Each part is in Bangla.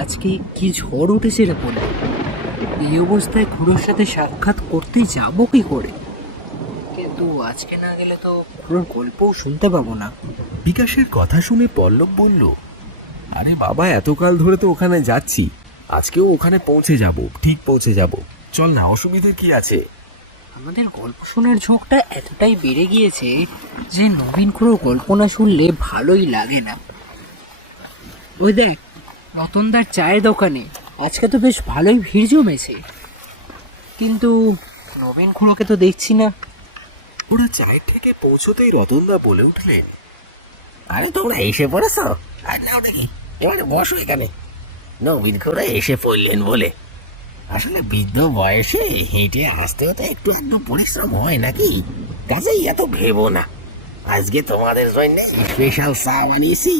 আজকে কি ঝড় উঠেছে রে বলে। এই অবস্থায় খুড়োর সাথে সাক্ষাৎ করতে যাবো কি করে? কিন্তু আজকে না গেলে তো খুড়োর গল্পও শুনতে পাবো না। বিকাশের কথা শুনে পল্লব বলল, আরে বাবা, এতকাল ধরে তো ওখানে যাচ্ছি, আজকেও ওখানে পৌঁছে যাব, ঠিক পৌঁছে যাব। চল না, অসুবিধে কি আছে? আমাদের গল্প শোনার ঝোঁকটা এতটাই বেড়ে গিয়েছে যে নবীন খুড়ো গল্প না শুনলে ভালোই লাগে না। ওই দেখ, রতনদার চায়ের দোকানে আজকে তো বেশ ভালোই ভিড় জমেছে, কিন্তু নবীন খুড়োকে তো দেখছি না। ওরা চায়ের থেকে পৌঁছতেই রতনদা বলে উঠলেন, আরে তোমরা এসে পড়েছ? আর নাও দেখি, এবারে বসো এখানে। নবীন খুড়া এসে পড়লেন বলে। আসলে বৃদ্ধ বয়সে হেঁটে আসতেও তো একটু একটু পরিশ্রম হয় নাকি, কাজেই এত ভেবো না। আজকে তোমাদের জন্য স্পেশাল চা বানিয়েছি,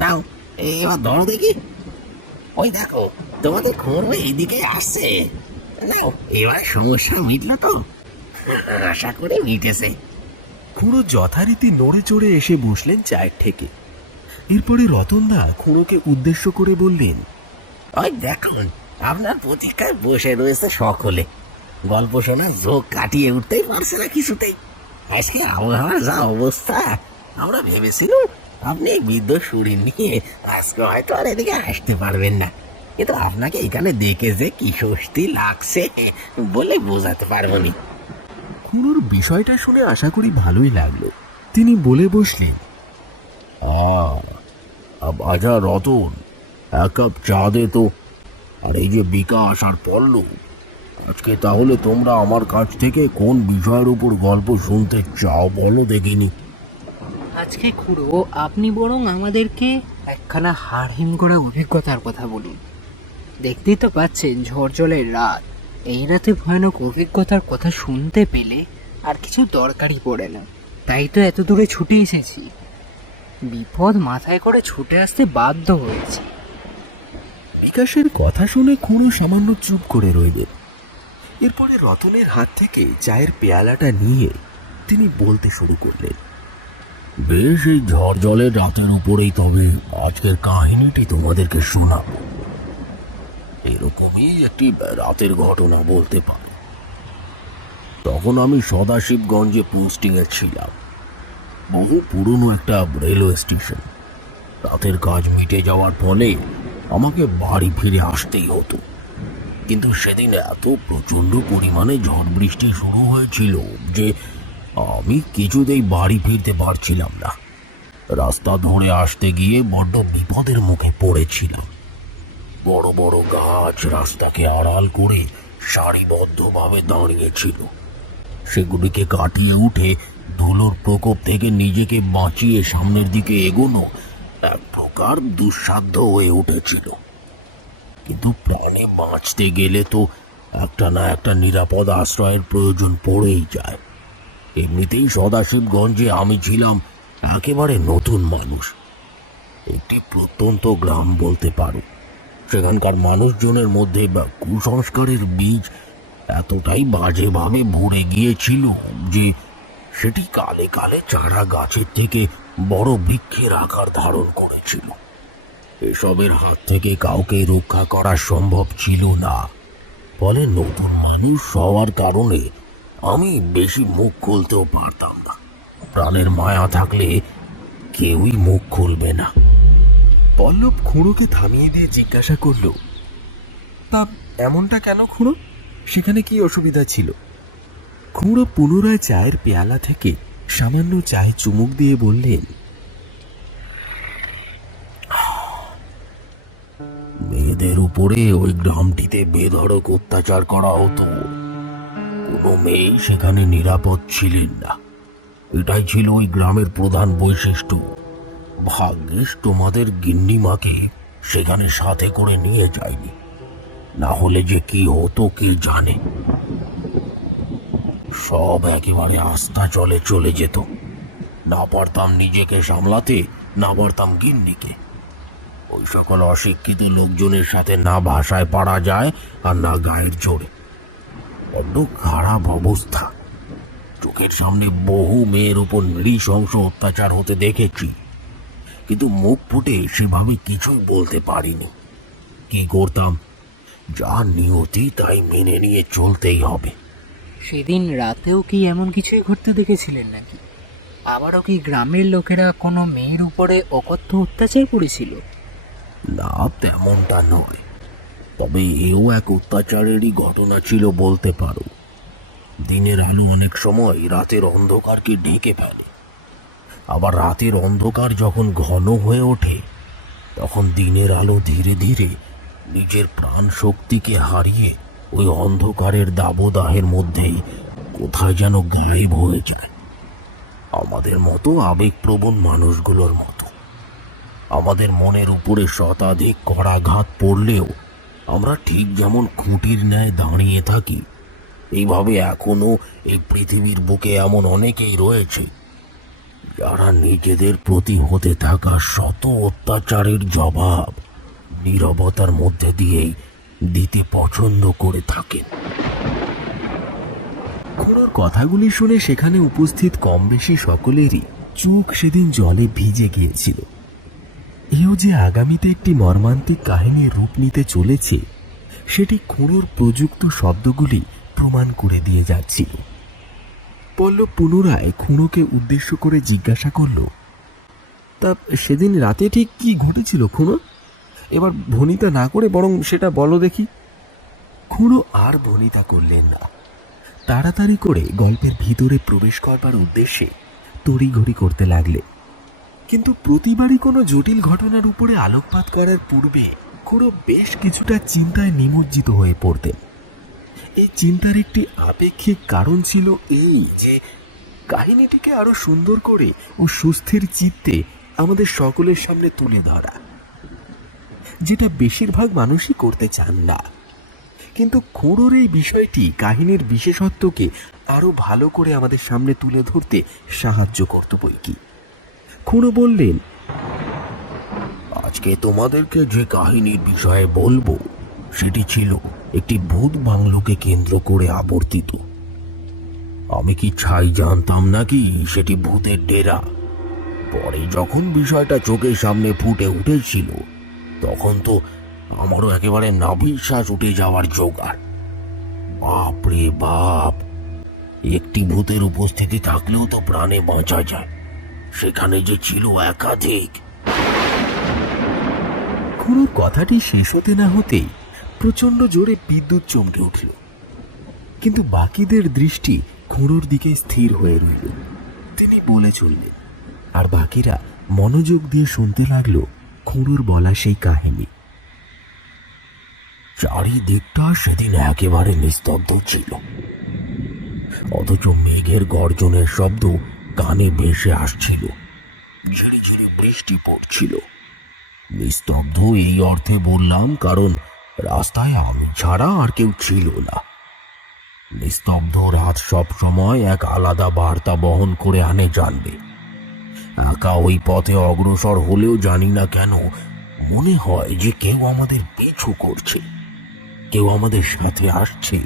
নাও এবার ধরো দেখি। ওই দেখো, তোমাদের খুড়ো এইদিকে আসছে। নাও, এবার সমস্যা মিটলো তো? আশা করে মিটেছে। খুড়ো যথারীতি নড়ে চড়ে এসে বসলেন চায়ের থেকে। এরপরে রতনদা খুড়োকে উদ্দেশ্য করে বললেন, ওই দেখুন, আপনার প্রতীক্ষায় বসে রয়েছে সকলে। গল্প শোনার ঝোঁক কাটিয়ে উঠতেই পারছে না কিছুতেই। আজকে আবহাওয়ার যা অবস্থা, আমরা ভেবেছিলাম আপনি এই বৃদ্ধ শরীর নিয়ে আজকে হয়তো আর এদিকে আসতে পারবেন না, কিন্তু আপনাকে এখানে দেখে যে কি স্বস্তি লাগছে বলে বোঝাতে পারবো নি। খুড়োর বিষয়টা শুনে আশা করি ভালোই লাগলো। তিনি বলে বসলেন, আচ্ছা রতন, এক কাপ চা দে তো। আর এই যে বিকাশ আর পল্লব, আজকে তাহলে তোমরা আমার কাছ থেকে কোন বিষয়ের উপর গল্প শুনতে চাও বলো দেখিনি। আজকে খুড়ো আপনি বরং আমাদেরকে একখানা হাড়হিম করা অভিজ্ঞতার কথা বলুন। দেখতেই তো পাচ্ছেন ঝড় জলের রাত, এই রাতে ভয়ানক অভিজ্ঞতার কথা শুনতে পেলে আর কিছু দরকারই পড়ে না। তাই তো এত দূরে ছুটে এসেছি, বিপদ মাথায় করে ছুটে আসতে বাধ্য হয়েছি। বিকাশের কথা শুনে খুড়ো সামান্য চুপ করে রইলেন। এরপরে রতনের হাত থেকে চায়ের পেয়ালাটা নিয়ে তিনি বলতে শুরু করলেন, বেশ, এই ঝড় জলের রাতের উপরেই তবে আজকের কাহিনীটি তোমাদেরকে শোনাবো। এরকমই একটি রাতের ঘটনা বলতে পারে। তখন আমি সদাশিবগঞ্জে পোস্টিংয়ে ছিলাম, বহু পুরনো একটা রেলওয়ে স্টেশন। রাতের কাজ মিটে যাওয়ার ফলে আমাকে বাড়ি ফিরে আসতেই হতো, কিন্তু সেদিন এত প্রচণ্ড পরিমাণে ঝড় বৃষ্টি শুরু হয়েছিল যে আমি কিছুতেই বাড়ি ফিরতে পারছিলাম না। রাস্তা ধরে আসতে গিয়ে বড্ড বিপদের মুখে পড়েছিল। বড় বড় গাছ রাস্তাকে আড়াল করে সারিবদ্ধভাবে দাঁড়িয়েছিল। সেগুলিকে কাটিয়ে উঠে ধুলোর প্রকোপ থেকে নিজেকে বাঁচিয়ে সামনের দিকে এগোনো এক প্রকার দুঃসাধ্য হয়ে উঠেছিল। কিন্তু প্রাণে বাঁচতে গেলে তো একটা না একটা নিরাপদ আশ্রয়ের প্রয়োজন পড়েই যায়। এমনিতেই সদাশিবগঞ্জে আমি ছিলাম একেবারে নতুন মানুষ, একটি প্রত্যন্ত গ্রাম বলতে পারো। সেখানকার মানুষজনের মধ্যে কুসংস্কারের বীজ এতটাই বাজেভাবে ভরে গিয়েছিল যে সেটি কালে কালে চারা গাছের থেকে বড় বৃক্ষের আকার ধারণ করেছিল। এসবের হাত থেকে কাউকে রক্ষা করা সম্ভব ছিল না। ফলে নতুন মানুষ হওয়ার কারণে আমি বেশি মুখ খুলতেও পারতাম না। প্রাণের মায়া থাকলে কেউই মুখ খুলবে না। পল্লব খুড়োকে থামিয়ে দিয়ে জিজ্ঞাসা করল, তা এমনটা কেন খুড়ো? সেখানে কি অসুবিধা ছিল? খুড়ো পুনরায় চায়ের পেয়ালা থেকে সামান্য চায়ে চুমুক দিয়ে বললেন, মেয়েদের উপরে ওই গ্রামটিতে বেধড়ক অত্যাচার করা হতো। কোনো মেয়ে সেখানে নিরাপদ ছিলেন না। এটাই ছিল ওই গ্রামের প্রধান বৈশিষ্ট্য। ভাগ্যিস তোমাদের গিন্নিমাকে সেখানে সাথে করে নিয়ে যায়নি, না হলে যে কি হতো কে জানে। সব একেবারে আস্থা চলে চলে যেত। না পারতাম নিজেকে সামলাতে, না পারতাম গিন্নিকে। ওই সকল অশিক্ষিত লোকজনের সাথে না ভাষায় পারা যায় আর না গায়ের জোরে। বড্ড খারাপ অবস্থা। চোখের সামনে বহু মেয়ের উপর নৃশংস অত্যাচার হতে দেখেছি, কিন্তু মুখ ফুটে সেভাবে কিছুই বলতে পারিনি। কি করতাম? যা নিয়তি তাই মেনে নিয়ে চলতেই হবে। সেদিন রাতেও কি এমন কিছুই ঘটতে দেখেছিলেন নাকি? আবারও কি গ্রামের লোকেরা কোনো মেয়ের উপরে অকথ্য অত্যাচার করেছিল? না, তেমনটা নয়, তবে এও এক অত্যাচারেরই ঘটনা ছিল বলতে পারো। দিনের আলো অনেক সময় রাতের অন্ধকারকে ঢেকে ফেলে, আবার রাতের অন্ধকার যখন ঘন হয়ে ওঠে তখন দিনের আলো ধীরে ধীরে নিজের প্রাণ শক্তিকে হারিয়ে ওই অন্ধকারের দাবদাহের মধ্যেই কোথায় যেন গায়েব হয়ে যায়। আমাদের মতো আবেগপ্রবণ মানুষগুলোর মতো আমাদের মনের উপরে শতাধিক করাঘাত পড়লেও আমরা ঠিক যেমন খুঁটির ন্যায় দাঁড়িয়ে থাকি, এইভাবে এখনো এই পৃথিবীর বুকে এমন অনেকেই রয়েছে যারা নিজেদের প্রতি হতে থাকা শত অত্যাচারের জবাব নীরবতার মধ্যে দিয়েই দিতে পছন্দ করে থাকেন। খুড়োর কথাগুলি শুনে সেখানে উপস্থিত কম বেশি সকলেরই চোখ সেদিন জলে ভিজে গিয়েছিল। এও যে আগামীতে একটি মর্মান্তিক কাহিনীর রূপ নিতে চলেছে সেটি খুড়োর প্রযুক্ত শব্দগুলি প্রমাণ করে দিয়ে যাচ্ছিল। পল্লব পুনরায় খুড়োকে উদ্দেশ্য করে জিজ্ঞাসা করল, তা সেদিন রাতে ঠিক কি ঘটেছিল খুড়ো? এবার ভনিতা না করে বরং সেটা বলো দেখি। খুড়ো আর ভনিতা করলেন না, তাড়াতাড়ি করে গল্পের ভিতরে প্রবেশ করবার উদ্দেশ্যে তড়িঘড়ি করতে লাগলে। কিন্তু প্রতিবারই কোনো জটিল ঘটনার উপরে আলোকপাত করার পূর্বে খুড়ো বেশ কিছুটা চিন্তায় নিমজ্জিত হয়ে পড়তেন। এই চিন্তার একটি আপেক্ষিক কারণ ছিল এই যে কাহিনীটিকে আরো সুন্দর করে ও সুস্থির চিত্তে আমাদের সকলের সামনে তুলে ধরা, যেটা বেশিরভাগ মানুষই করতে চান না। কিন্তু খুড়োর এই বিষয়টি কাহিনীর বিশেষত্বকে আরো ভালো করে আমাদের সামনে তুলে ধরতে সাহায্য করত বইকি। খুড়ো বললেন, আজকে তোমাদেরকে যে কাহিনীর বিষয়ে বলবো সেটি ছিল একটি ভূত বাংলোকে কেন্দ্র করে আবর্তিত। আমি কি ছাই জানতাম নাকি সেটি ভূতের ডেরা? পরে যখন বিষয়টা চোখের সামনে ফুটে উঠেছিল তখন তো আমারও একেবারে নাভিশ্বাস উঠে যাওয়ার জোগাড়। বাপ রে বাপ, একটি ভূতের উপস্থিতি থাকলেও তো প্রাণে বাঁচা যায়, সেখানে যে ছিল একাধিক। খুড়োর কথাটি শেষ হতে না হতেই প্রচন্ড জোরে বিদ্যুৎ চমকে উঠল, কিন্তু বাকিদের দৃষ্টি খুড়োর দিকে স্থির হয়ে রইল। তিনি বলে চললেন, আর বাকিরা মনোযোগ দিয়ে শুনতে লাগলো খুড়োর বলা সেই কাহিনী। চারিদিকটা সেদিন একেবারে নিস্তব্ধ ছিল, অথচ মেঘের গর্জনের শব্দ কানে ভেসে আসছিল। ঝিরি ঝিরি বৃষ্টি পড়ছিল। নিস্তব্ধ এই অর্থে বললাম কারণ রাস্তায় আমি ছাড়া আর কেউ ছিল না। নিস্তব্ধ রাত সব সময় এক আলাদা বার্তা বহন করে আনে জানবে। একা ওই পথে অগ্রসর হলেও জানি না কেন মনে হয় যে কেউ আমাদের পিছু করছে, কেউ আমাদের সাথে আসছে।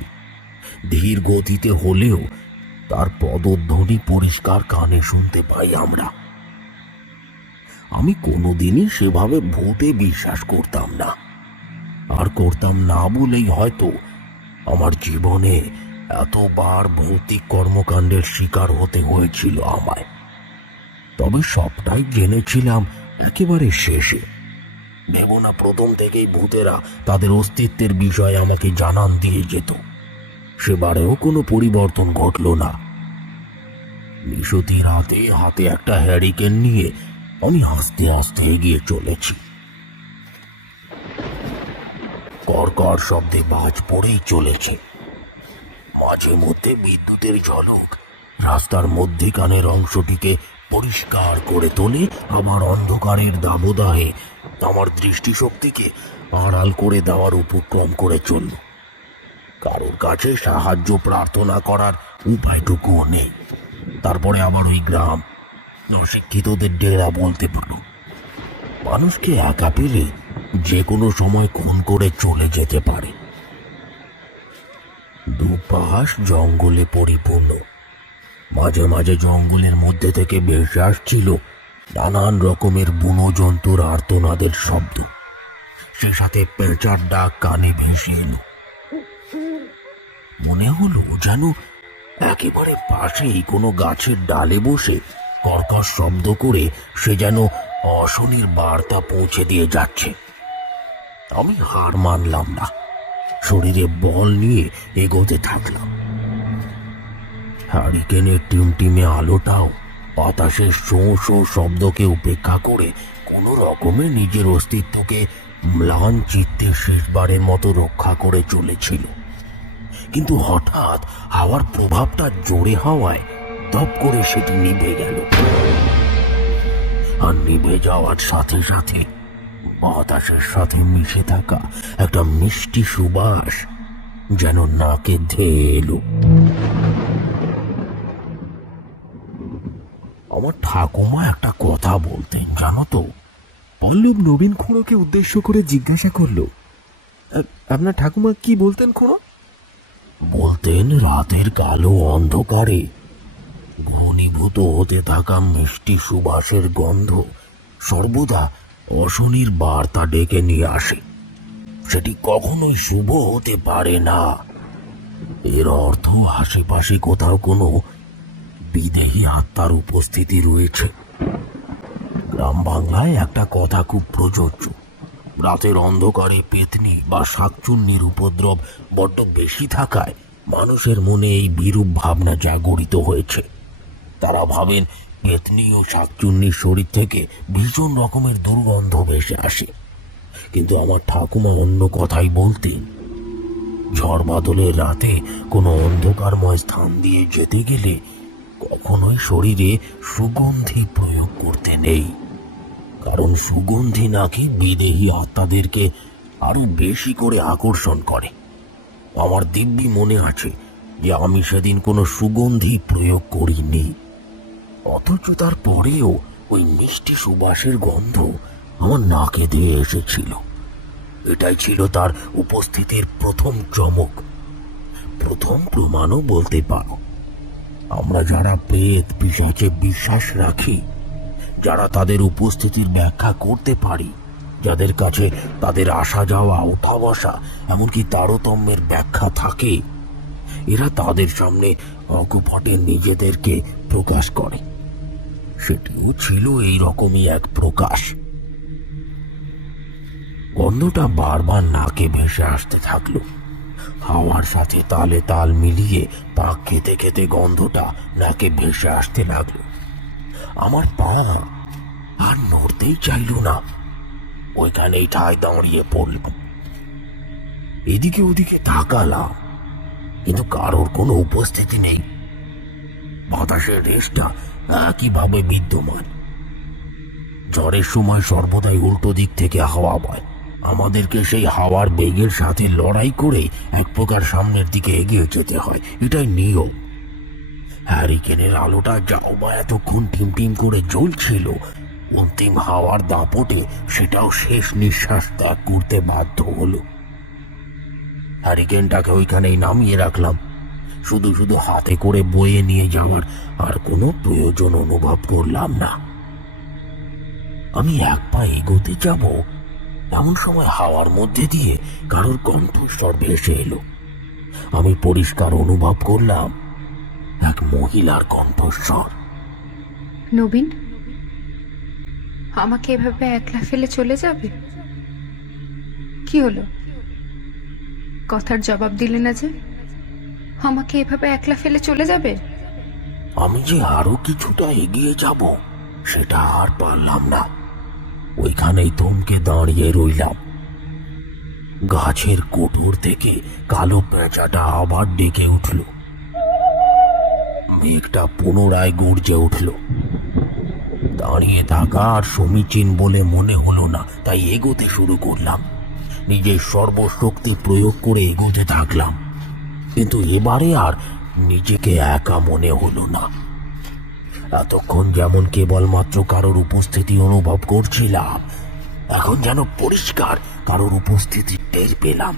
ধীর গতিতে হলেও তার পদধ্বনি পরিষ্কার কানে শুনতে পাই আমরা। আমি কোনোদিনই সেভাবে ভূতে বিশ্বাস করতাম না, আর করতাম না বলেই হয়তো আমার জীবনে এতবার ভৌতিক কর্মকাণ্ডের শিকার হতে হয়েছিল আমায়। তবে সবটাই জেনেছিলাম একেবারে শেষে। ভেব না প্রথম থেকেই ভূতেরা তাদের অস্তিত্বের বিষয়ে আমাকে জানান দিয়ে যেত। সেবারেও কোনো পরিবর্তন ঘটল না। নিশতি রাতে হাতে একটা হ্যারিকেন নিয়ে আমি আস্তে আস্তে এগিয়ে চলেছি। কড়কড় শব্দে বাজ পড়েই চলেছে। মাঝে মধ্যে বিদ্যুতের ঝলক রাস্তার মধ্যিখানের অংশটিকে পরিষ্কার করে তোলে, আবার অন্ধকারের দাবদাহে আমার দৃষ্টিশক্তিকে আড়াল করে দেওয়ার উপক্রম করে চলল। কারোর কাছে সাহায্য প্রার্থনা করার উপায়টুকুও নেই। তারপরে আবার ওই গ্রাম, অশিক্ষিতদের ডেরা বলতে পারো। মানুষকে একা পেলে যে কোনো সময় খুন করে চলে যেতে পারে। দুপাশ জঙ্গলে পরিপূর্ণ। মাঝে মাঝে জঙ্গলের মধ্যে থেকে ভেসে আসছিল নানান রকমের বুনো জন্তুর আর্তনাদের শব্দ। সে সাথে পেঁচার ডাক কানে ভেসে এলো। মনে হলো যেন একেবারে পাশেই কোনো গাছের ডালে বসে কর্কশ শব্দ করে সে যেন অশনির বার্তা পৌঁছে দিয়ে যাচ্ছে। আমি হার মানলাম না, শরীরে বল নিয়ে এগোতে থাকলাম। হারিকেনের টিমটিমে আলোটাও বাতাসের শোঁ শোঁ শব্দকে উপেক্ষা করে কোনো রকমে নিজের অস্তিত্বকে ম্লান চিত্তে শেষবারের মতো রক্ষা করে চলেছিল। কিন্তু হঠাৎ হাওয়ার প্রভাবটা জোরে হওয়ায় দপ করে সেটি নিভে গেল। আর নিভে যাওয়ার সাথে সাথে বাতাসের সাথে মিশে থাকা একটা মিষ্টি সুবাস যেন নাকে ধেয়ে এলো। আমার ঠাকুমা একটা কথা বলতেন জানো তো। পল্লব নবীন খুঁড়োকে উদ্দেশ্য করে জিজ্ঞাসা করলো, আপনার ঠাকুমা কি বলতেন খুঁড়ো? বলতেন রাতের কালো অন্ধকারে ঘনীভূত হতে থাকা মিষ্টি সুবাসের গন্ধ সর্বদা অশনির বার্তা ডেকে নিয়ে আসে। সেটি কখনোই শুভ হতে পারে না। এর অর্থ আশেপাশে কোথাও কোনো বিদেহী আত্মার উপস্থিতি রয়েছে। গ্রাম বাংলায় একটা কথা খুব প্রযোজ্য, রাতের অন্ধকারে পেতনি বা শাকচুন্নির উপদ্রব বড্ড বেশি থাকায় মানুষের মনে এই বিরূপ ভাবনা জাগরিত হয়েছে। তারা ভাবেন পেতনি ও শাকচুন্নির শরীর থেকে ভীষণ রকমের দুর্গন্ধ ভেসে আসে। কিন্তু আমার ঠাকুমা অন্য কথাই বলতেন। ঝড় বাদলের রাতে কোনো অন্ধকারময় স্থান দিয়ে যেতে গেলে কখনোই শরীরে সুগন্ধি প্রয়োগ করতে নেই, কারণ সুগন্ধি নাকি বিদেহী আত্মাদেরকে আরো বেশি করে আকর্ষণ করে। আমার দিব্যি মনে আছে যে আমি সেদিন কোনো সুগন্ধি প্রয়োগ করিনি, অথচ তারপরেও ওই মিষ্টি সুবাসের গন্ধ আমার নাকে দিয়ে এসেছিল। এটাই ছিল তার উপস্থিতির প্রথম চমক, প্রথম প্রমাণও বলতে পারো। আমরা যারা প্রেত পিশাচে বিশ্বাস রাখি, যারা তাদের উপস্থিতির ব্যাখ্যা করতে পারি, যাদের কাছে তাদের আসা যাওয়া ওঠা বসা এমনকি তারতম্যের ব্যাখ্যা থাকে, এরা তাদের সামনে অকপটে নিজেদেরকে প্রকাশ করে। সেটিও ছিল এই রকমই এক প্রকাশ। গন্ধটা বারবার নাকে ভেসে আসতে থাকলো। হাওয়ার সাথে তালে তাল মিলিয়ে পাক খেতে খেতে গন্ধটা নাকে ভেসে আসতে লাগলো। আমার পা আর নড়তেই চাইল না। ওইখানেই ঠায় দাঁড়িয়ে পড়লাম। এদিকে ওদিকে তাকালাম, কিন্তু কারোর কোনো উপস্থিতি নেই। বাতাসের রেশটা একইভাবে বিদ্যমান। ঝড়ের সময় সর্বদাই উল্টো দিক থেকে হাওয়া বয়। আমাদেরকে সেই হাওয়ার বেগের সাথে লড়াই করে এক প্রকার সামনের দিকে এগিয়ে যেতে হয়, এটাই নিয়ম। হ্যারিকেনের আলোটা যাও বা এতক্ষণ টিমটিম করে জ্বলছিল, অন্তিম হাওয়ার দাপটে সেটাও শেষ নিঃশ্বাস ত্যাগ করতে বাধ্য হলো। হ্যারিকেনটাকে ওইখানেই নামিয়ে রাখলাম। শুধু শুধু হাতে করে বয়ে নিয়ে যাওয়ার আর কোনো প্রয়োজন অনুভব করলাম না। আমি এক পা এগোতে যাব, এমন সময় হাওয়ার মধ্যে দিয়ে কারোর কণ্ঠস্বর ভেসে এলো। আমি পরিষ্কার অনুভব করলাম এক মহিলার কণ্ঠস্বর। নবীন, আমাকে এভাবে একলা ফেলে চলে যাবে? কি হলো, কথার জবাব দিলে না যে? আমাকে এভাবে একলা ফেলে চলে যাবে? আমি যে আরো কিছুটা এগিয়ে যাব সেটা আর পারলাম না। ওইখানেই থমকে দাঁড়িয়ে রইলাম। গাছের কোটর থেকে কালো পেঁচাটা আবার ডেকে উঠল। মেঘটা পুনরায় গর্জে উঠল। দাঁড়িয়ে থাকা আর সমীচীন বলে মনে হলো না, তাই এগোতে শুরু করলাম। নিজের সর্বশক্তি প্রয়োগ করে এগোতে থাকলাম, কিন্তু এবারে আর নিজেকে একা মনে হলো না। এতক্ষণ যেমন কেবলমাত্র কারোর উপস্থিতি অনুভব করছিলাম, এখন যেন পরিষ্কার কারোর উপস্থিতি টের পেলাম।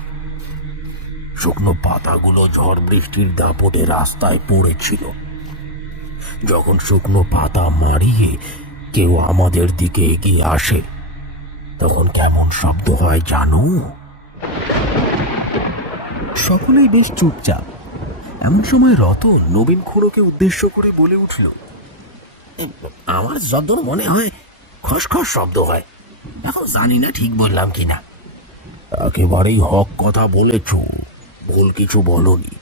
শুকনো পাতাগুলো ঝড় বৃষ্টির দাপটে রাস্তায় পড়েছিল। যখন শুকনো পাতা মারিয়ে কেউ আমাদের দিকে এগিয়ে আসে, তখন কেমন শব্দ হয় জানো? সকলেই বেশ চুপচাপ। এমন সময় রতন নবীন খুড়োকে উদ্দেশ্য করে বলে উঠল, আমার যতদূর মনে হয় খসখস শব্দ হয়। এখন জানি না ঠিক বললাম কিনা। একেবারেই হক কথা বলেছ, ভুল কিছু বলনি।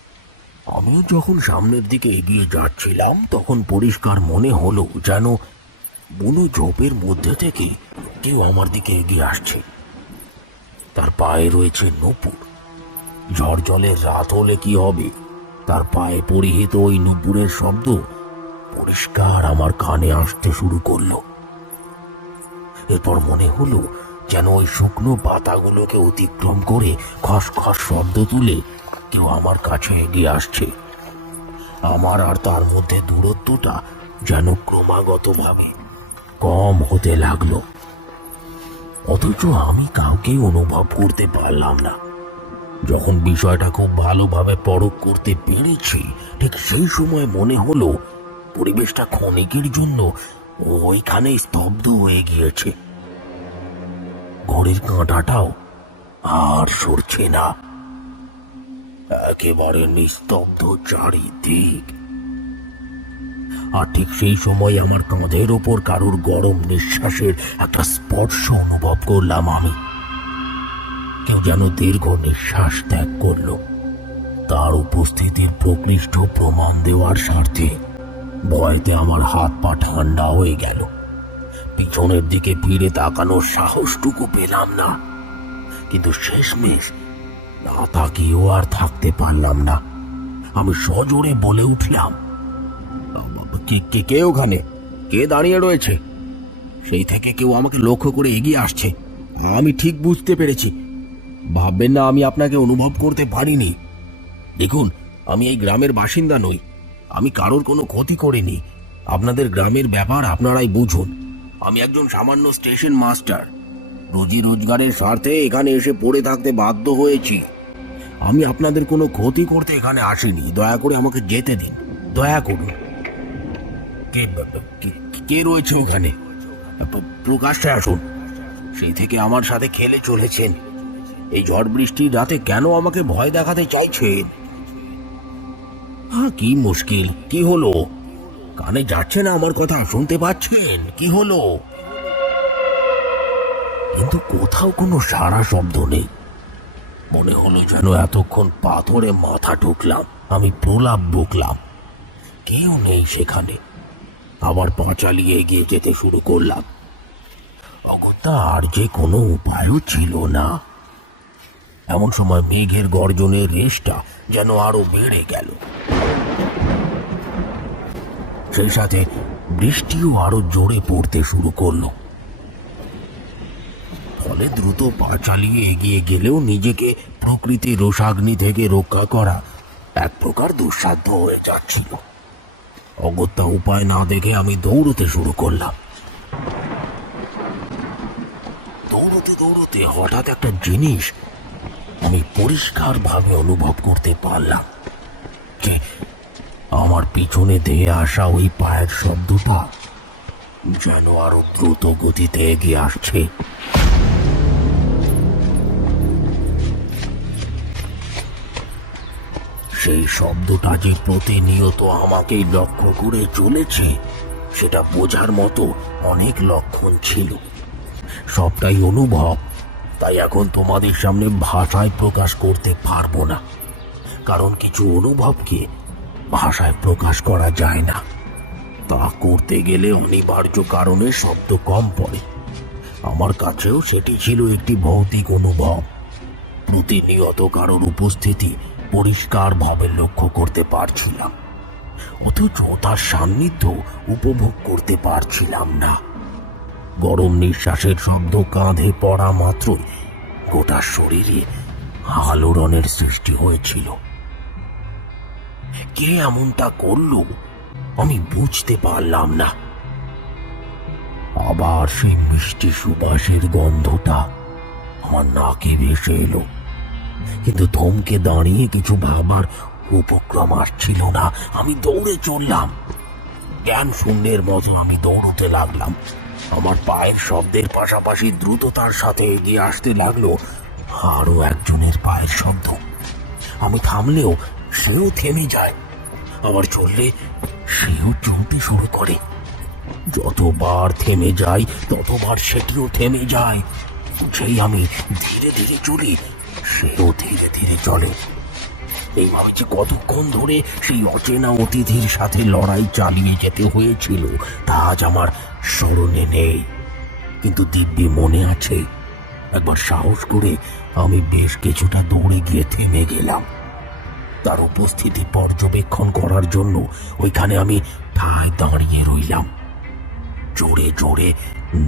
আমিও যখন সামনের দিকে এগিয়ে যাচ্ছিলাম তখন পরিষ্কার মনে হলো যেন বুনো ঝোপের মধ্যে থেকে কেউ আমার দিকে এগিয়ে আসছে। তার পায়ে রয়েছে নূপুর। ঝড় জলের রাত হলে কি হবে, তার পায়ে পরিহিত ওই নূপুরের শব্দ পরিষ্কার আমার কানে আসতে শুরু করলো। এরপর মনে হলো যেন ওই শুকনো পাতাগুলোকে অতিক্রম করে খসখস শব্দ তুলে কেউ আমার কাছে এগিয়ে আসছে। আমার আর তার মধ্যে দূরত্বটা যেন ক্রমাগতভাবে কম হতে লাগলো, অথচ আমি কাউকে অনুভব করতে পারলাম না। যখন বিষয়টা খুব ভালোভাবে পরখ করতে পেরেছি, ঠিক সেই সময় মনে হলো পরিবেশটা ক্ষণিকের জন্য ওইখানে স্তব্ধ হয়ে গিয়েছে। ঘড়ির কাঁটাটাও আর সরছে না। একেবারে নিস্তব্ধ চারিদিক। আর ঠিক সেই সময় আমার কাঁধের ওপর কারোর গরম নিঃশ্বাসের একটা স্পর্শ অনুভব করলাম আমি। কেউ যেন দীর্ঘ নিঃশ্বাস ত্যাগ করল। তার উপস্থিতির প্রকৃষ্ট প্রমাণ দেওয়ার স্বার্থে ভয়তে আমার হাত পা ঠান্ডা হয়ে গেল। পিছনের দিকে ফিরে তাকানোর সাহসটুকু পেলাম না, কিন্তু শেষমেশ না তাকিয়েও আর থাকতে পারলাম না। আমি সজোরে বলে উঠলাম, কে ওখানে? কে দাঁড়িয়ে রয়েছে? সেই থেকে কেউ আমাকে লক্ষ্য করে এগিয়ে আসছে। আমি ঠিক বুঝতে পেরেছি। ভাববেন না আমি আপনাকে অনুভব করতে পারিনি। দেখুন, আমি এই গ্রামের বাসিন্দা নই। আমি কারোর কোনো ক্ষতি করিনি। আপনাদের গ্রামের ব্যাপার আপনারাই বুঝুন। আমি একজন সামান্য স্টেশন মাস্টার। রুজি রোজগারের স্বার্থে এখানে এসে পড়ে থাকতে বাধ্য হয়েছি। আমি আপনাদের কোনো ক্ষতি করতে এখানে আসিনি। দয়া করে আমাকে যেতে দিন, দয়া করুন। কে রয়েছে ওখানে? প্রকাশ্যে আসুন। সেই থেকে আমার সাথে খেলে চলেছেন। এই ঝড় বৃষ্টির রাতে কেন আমাকে ভয় দেখাতে চাইছেন? কি মুশকিল? কি হলো? কানে যাচ্ছে না আমার কথা? শুনতে পাচ্ছেন? কি হলো? কিন্তু কোথাও কোনো সাড়া শব্দ নেই। মনে হলো যেন এতক্ষণ পাথরে মাথা ঢুকলাম। আমি প্রলাপ বকলাম, কেউ নেই সেখানে। আবার পা চালিয়ে এগিয়ে যেতে শুরু করলাম। আর যে কোনো উপায়ও ছিল না। এমন সময় মেঘের গর্জনের রেশটা যেন আরো বেড়ে গেল। সেই সাথে বৃষ্টিও আরো জোরে পড়তে শুরু করলো। ফলে দ্রুত পা চালিয়ে এগিয়ে গেলেও নিজেকে প্রকৃতির রোষাগ্নি থেকে রক্ষা করা এক প্রকার দুঃসাধ্য হয়ে যাচ্ছিল। অগত্যা উপায় না দেখে আমি দৌড়তে শুরু করলাম। দৌড়তে দৌড়তে হঠাৎ একটা জিনিস আমি পরিষ্কারভাবে অনুভব করতে পারলাম, যে আমার পিছনে ধেয়ে আসা ওই পায়ের শব্দটা যেন আরো দ্রুত গতিতে এগিয়ে আসছে। সেই শব্দটা যে প্রতিনিয়ত আমাকেই লক্ষ্য করে চলেছে সেটা বোঝার মতো অনেক লক্ষণ ছিল। সবটাই অনুভব, তাই এখন তোমাদের সামনে ভাষায় প্রকাশ করতে পারবো না, কারণ কিছু অনুভবকে ভাষায় প্রকাশ করা যায় না। তা করতে গেলে অনিবার্য কারণে শব্দ কম পড়ে। আমার কাছেও সেটি ছিল একটি ভৌতিক অনুভব। প্রতিনিয়ত কারোর উপস্থিতি পরিষ্কারভাবে লক্ষ্য করতে পারছিলাম, অথচ তার সান্নিধ্য উপভোগ করতে পারছিলাম না। গরম নিঃশ্বাসের শব্দ কাঁধে পড়া মাত্রই গোটা শরীরে আলোড়নের সৃষ্টি হয়েছিল। কে এমনটা করলো আমি বুঝতে পারলাম না। আবার সেই মিষ্টি সুবাসের গন্ধটা আমার নাকে ভেসে এলো, কিন্তু থমকে দাঁড়িয়ে কিছু ভাবার উপক্রম আসছিল না। আমি দৌড়ে চললাম। জ্ঞান শূন্যের মতো আমি দৌড়তে লাগলাম। আমার পায়ের শব্দের পাশাপাশি দ্রুততার সাথে এগিয়ে আসতে লাগলো আরো একজনের পায়ের শব্দ। আমি থামলেও সেও থেমে যায়, আবার চললে সেও চলতে শুরু করে। যতবার থেমে যাই ততবার সেটিও থেমে যায়। যেই আমি ধীরে ধীরে চলি, সেও ধীরে ধীরে চলে। এইভাবে যে কতক্ষণ ধরে সেই অচেনা অতিথির সাথে লড়াই চালিয়ে যেতে হয়েছিল তা আজ আমার স্মরণে নেই, কিন্তু দিব্যি মনে আছে একবার সাহস করে আমি বেশ কিছুটা দৌড়ে গিয়ে থেমে গেলাম। তার উপস্থিতি পর্যবেক্ষণ করার জন্য ওইখানে আমি ঠায় দাঁড়িয়ে রইলাম। জোরে জোরে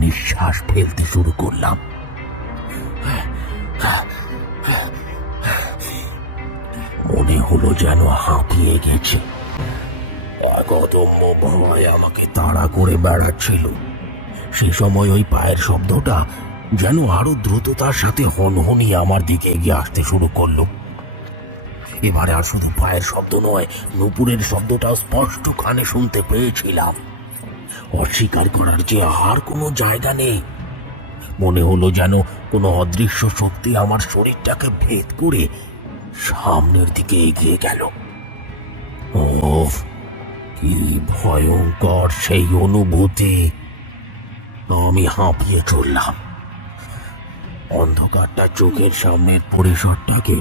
নিঃশ্বাস ফেলতে শুরু করলাম। মনে হলো যেন হাঁপিয়ে গেছে। এক অদম্য ভয় আমাকে তাড়া করে বেড়াচ্ছিল। সে সময় ওই পায়ের শব্দটা যেন আরো দ্রুততার সাথে হনহনিয়ে আমার দিকে এগিয়ে আসতে শুরু করলো। এবারে আর শুধু পায়ের শব্দ নয়, নুপুরের শব্দটাও স্পষ্ট কানে শুনতে পেয়েছিলাম। অস্বীকার করার যে আর কোনো জায়গা নেই। মনে হলো যেন কোনো অদৃশ্য শক্তি আমার শরীরটাকে ভেদ করে সামনের দিকে এগিয়ে গেল। ওফ, কি ভয়ঙ্কর সেই অনুভূতি! আমি হাঁপিয়ে চললাম। অন্ধকারটা চোখের সামনের পরিসরটাকে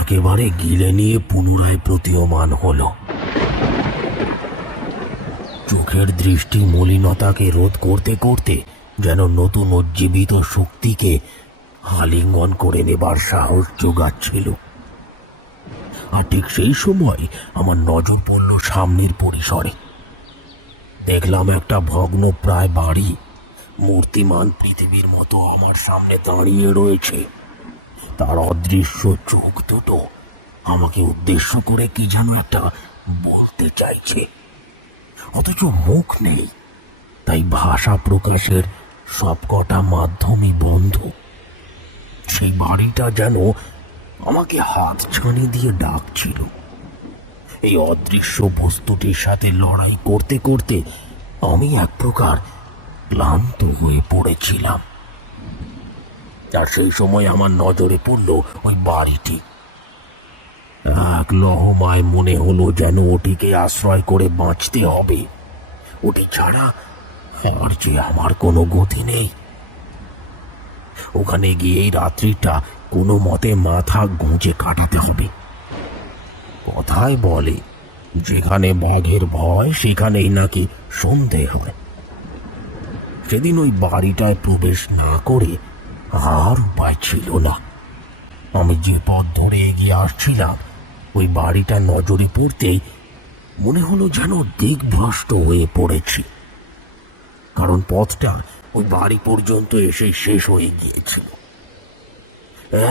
একেবারে গিলে নিয়ে পুনরায় প্রতীয়মান হলো। চোখের দৃষ্টি মলিনতাকে রোধ করতে করতে যেন নতুন উজ্জীবিত শক্তিকে আলিঙ্গন করে নেবার সাহস জোগাচ্ছিল। আর ঠিক সেই সময় আমার নজর পড়ল সামনের পরিসরে। দেখলাম একটা ভগ্ন প্রায় বাড়ি মূর্তিমান পৃথিবীর মতো আমার সামনে দাঁড়িয়ে রয়েছে। তার অদৃশ্য চোখ দুটো আমাকে উদ্দেশ্য করে কি যেন একটা বলতে চাইছে, অথচ মুখ নেই, তাই ভাষা প্রকাশের সবকটা মাধ্যমই বন্ধ। সেই বাড়িটা যেন আমাকে হাত ছানি দিয়ে ডাকছিল। এই অদৃশ্য বস্তুটির সাথে লড়াই করতে করতে আমি এক প্রকার ক্লান্ত হয়ে পড়েছিলাম। আর সেই সময় আমার নজরে পড়ল ওই বাড়িটি। এক লহমায় মনে হলো যেন ওটিকে আশ্রয় করে বাঁচতে হবে। ওটি ছাড়া আর যে আমার কোনো গতি নেই। ওখানে গিয়ে এই রাত্রিটা কোনো মতে মাথা গুঁজে কাটাতে হবে। কথায় বলে, যেখানে বাঘের ভয় সেখানেই নাকি সন্ধে হয়। সেদিন ওই বাড়িটায় প্রবেশ না করে আর উপায় ছিল না। আমি যে পথ ধরে এগিয়ে আসছিলাম, ওই বাড়িটা নজরে পড়তেই মনে হলো যেন দিকভ্রষ্ট হয়ে পড়েছি, কারণ পথটা ওই বাড়ি পর্যন্ত এসে শেষ হয়ে গিয়েছিল।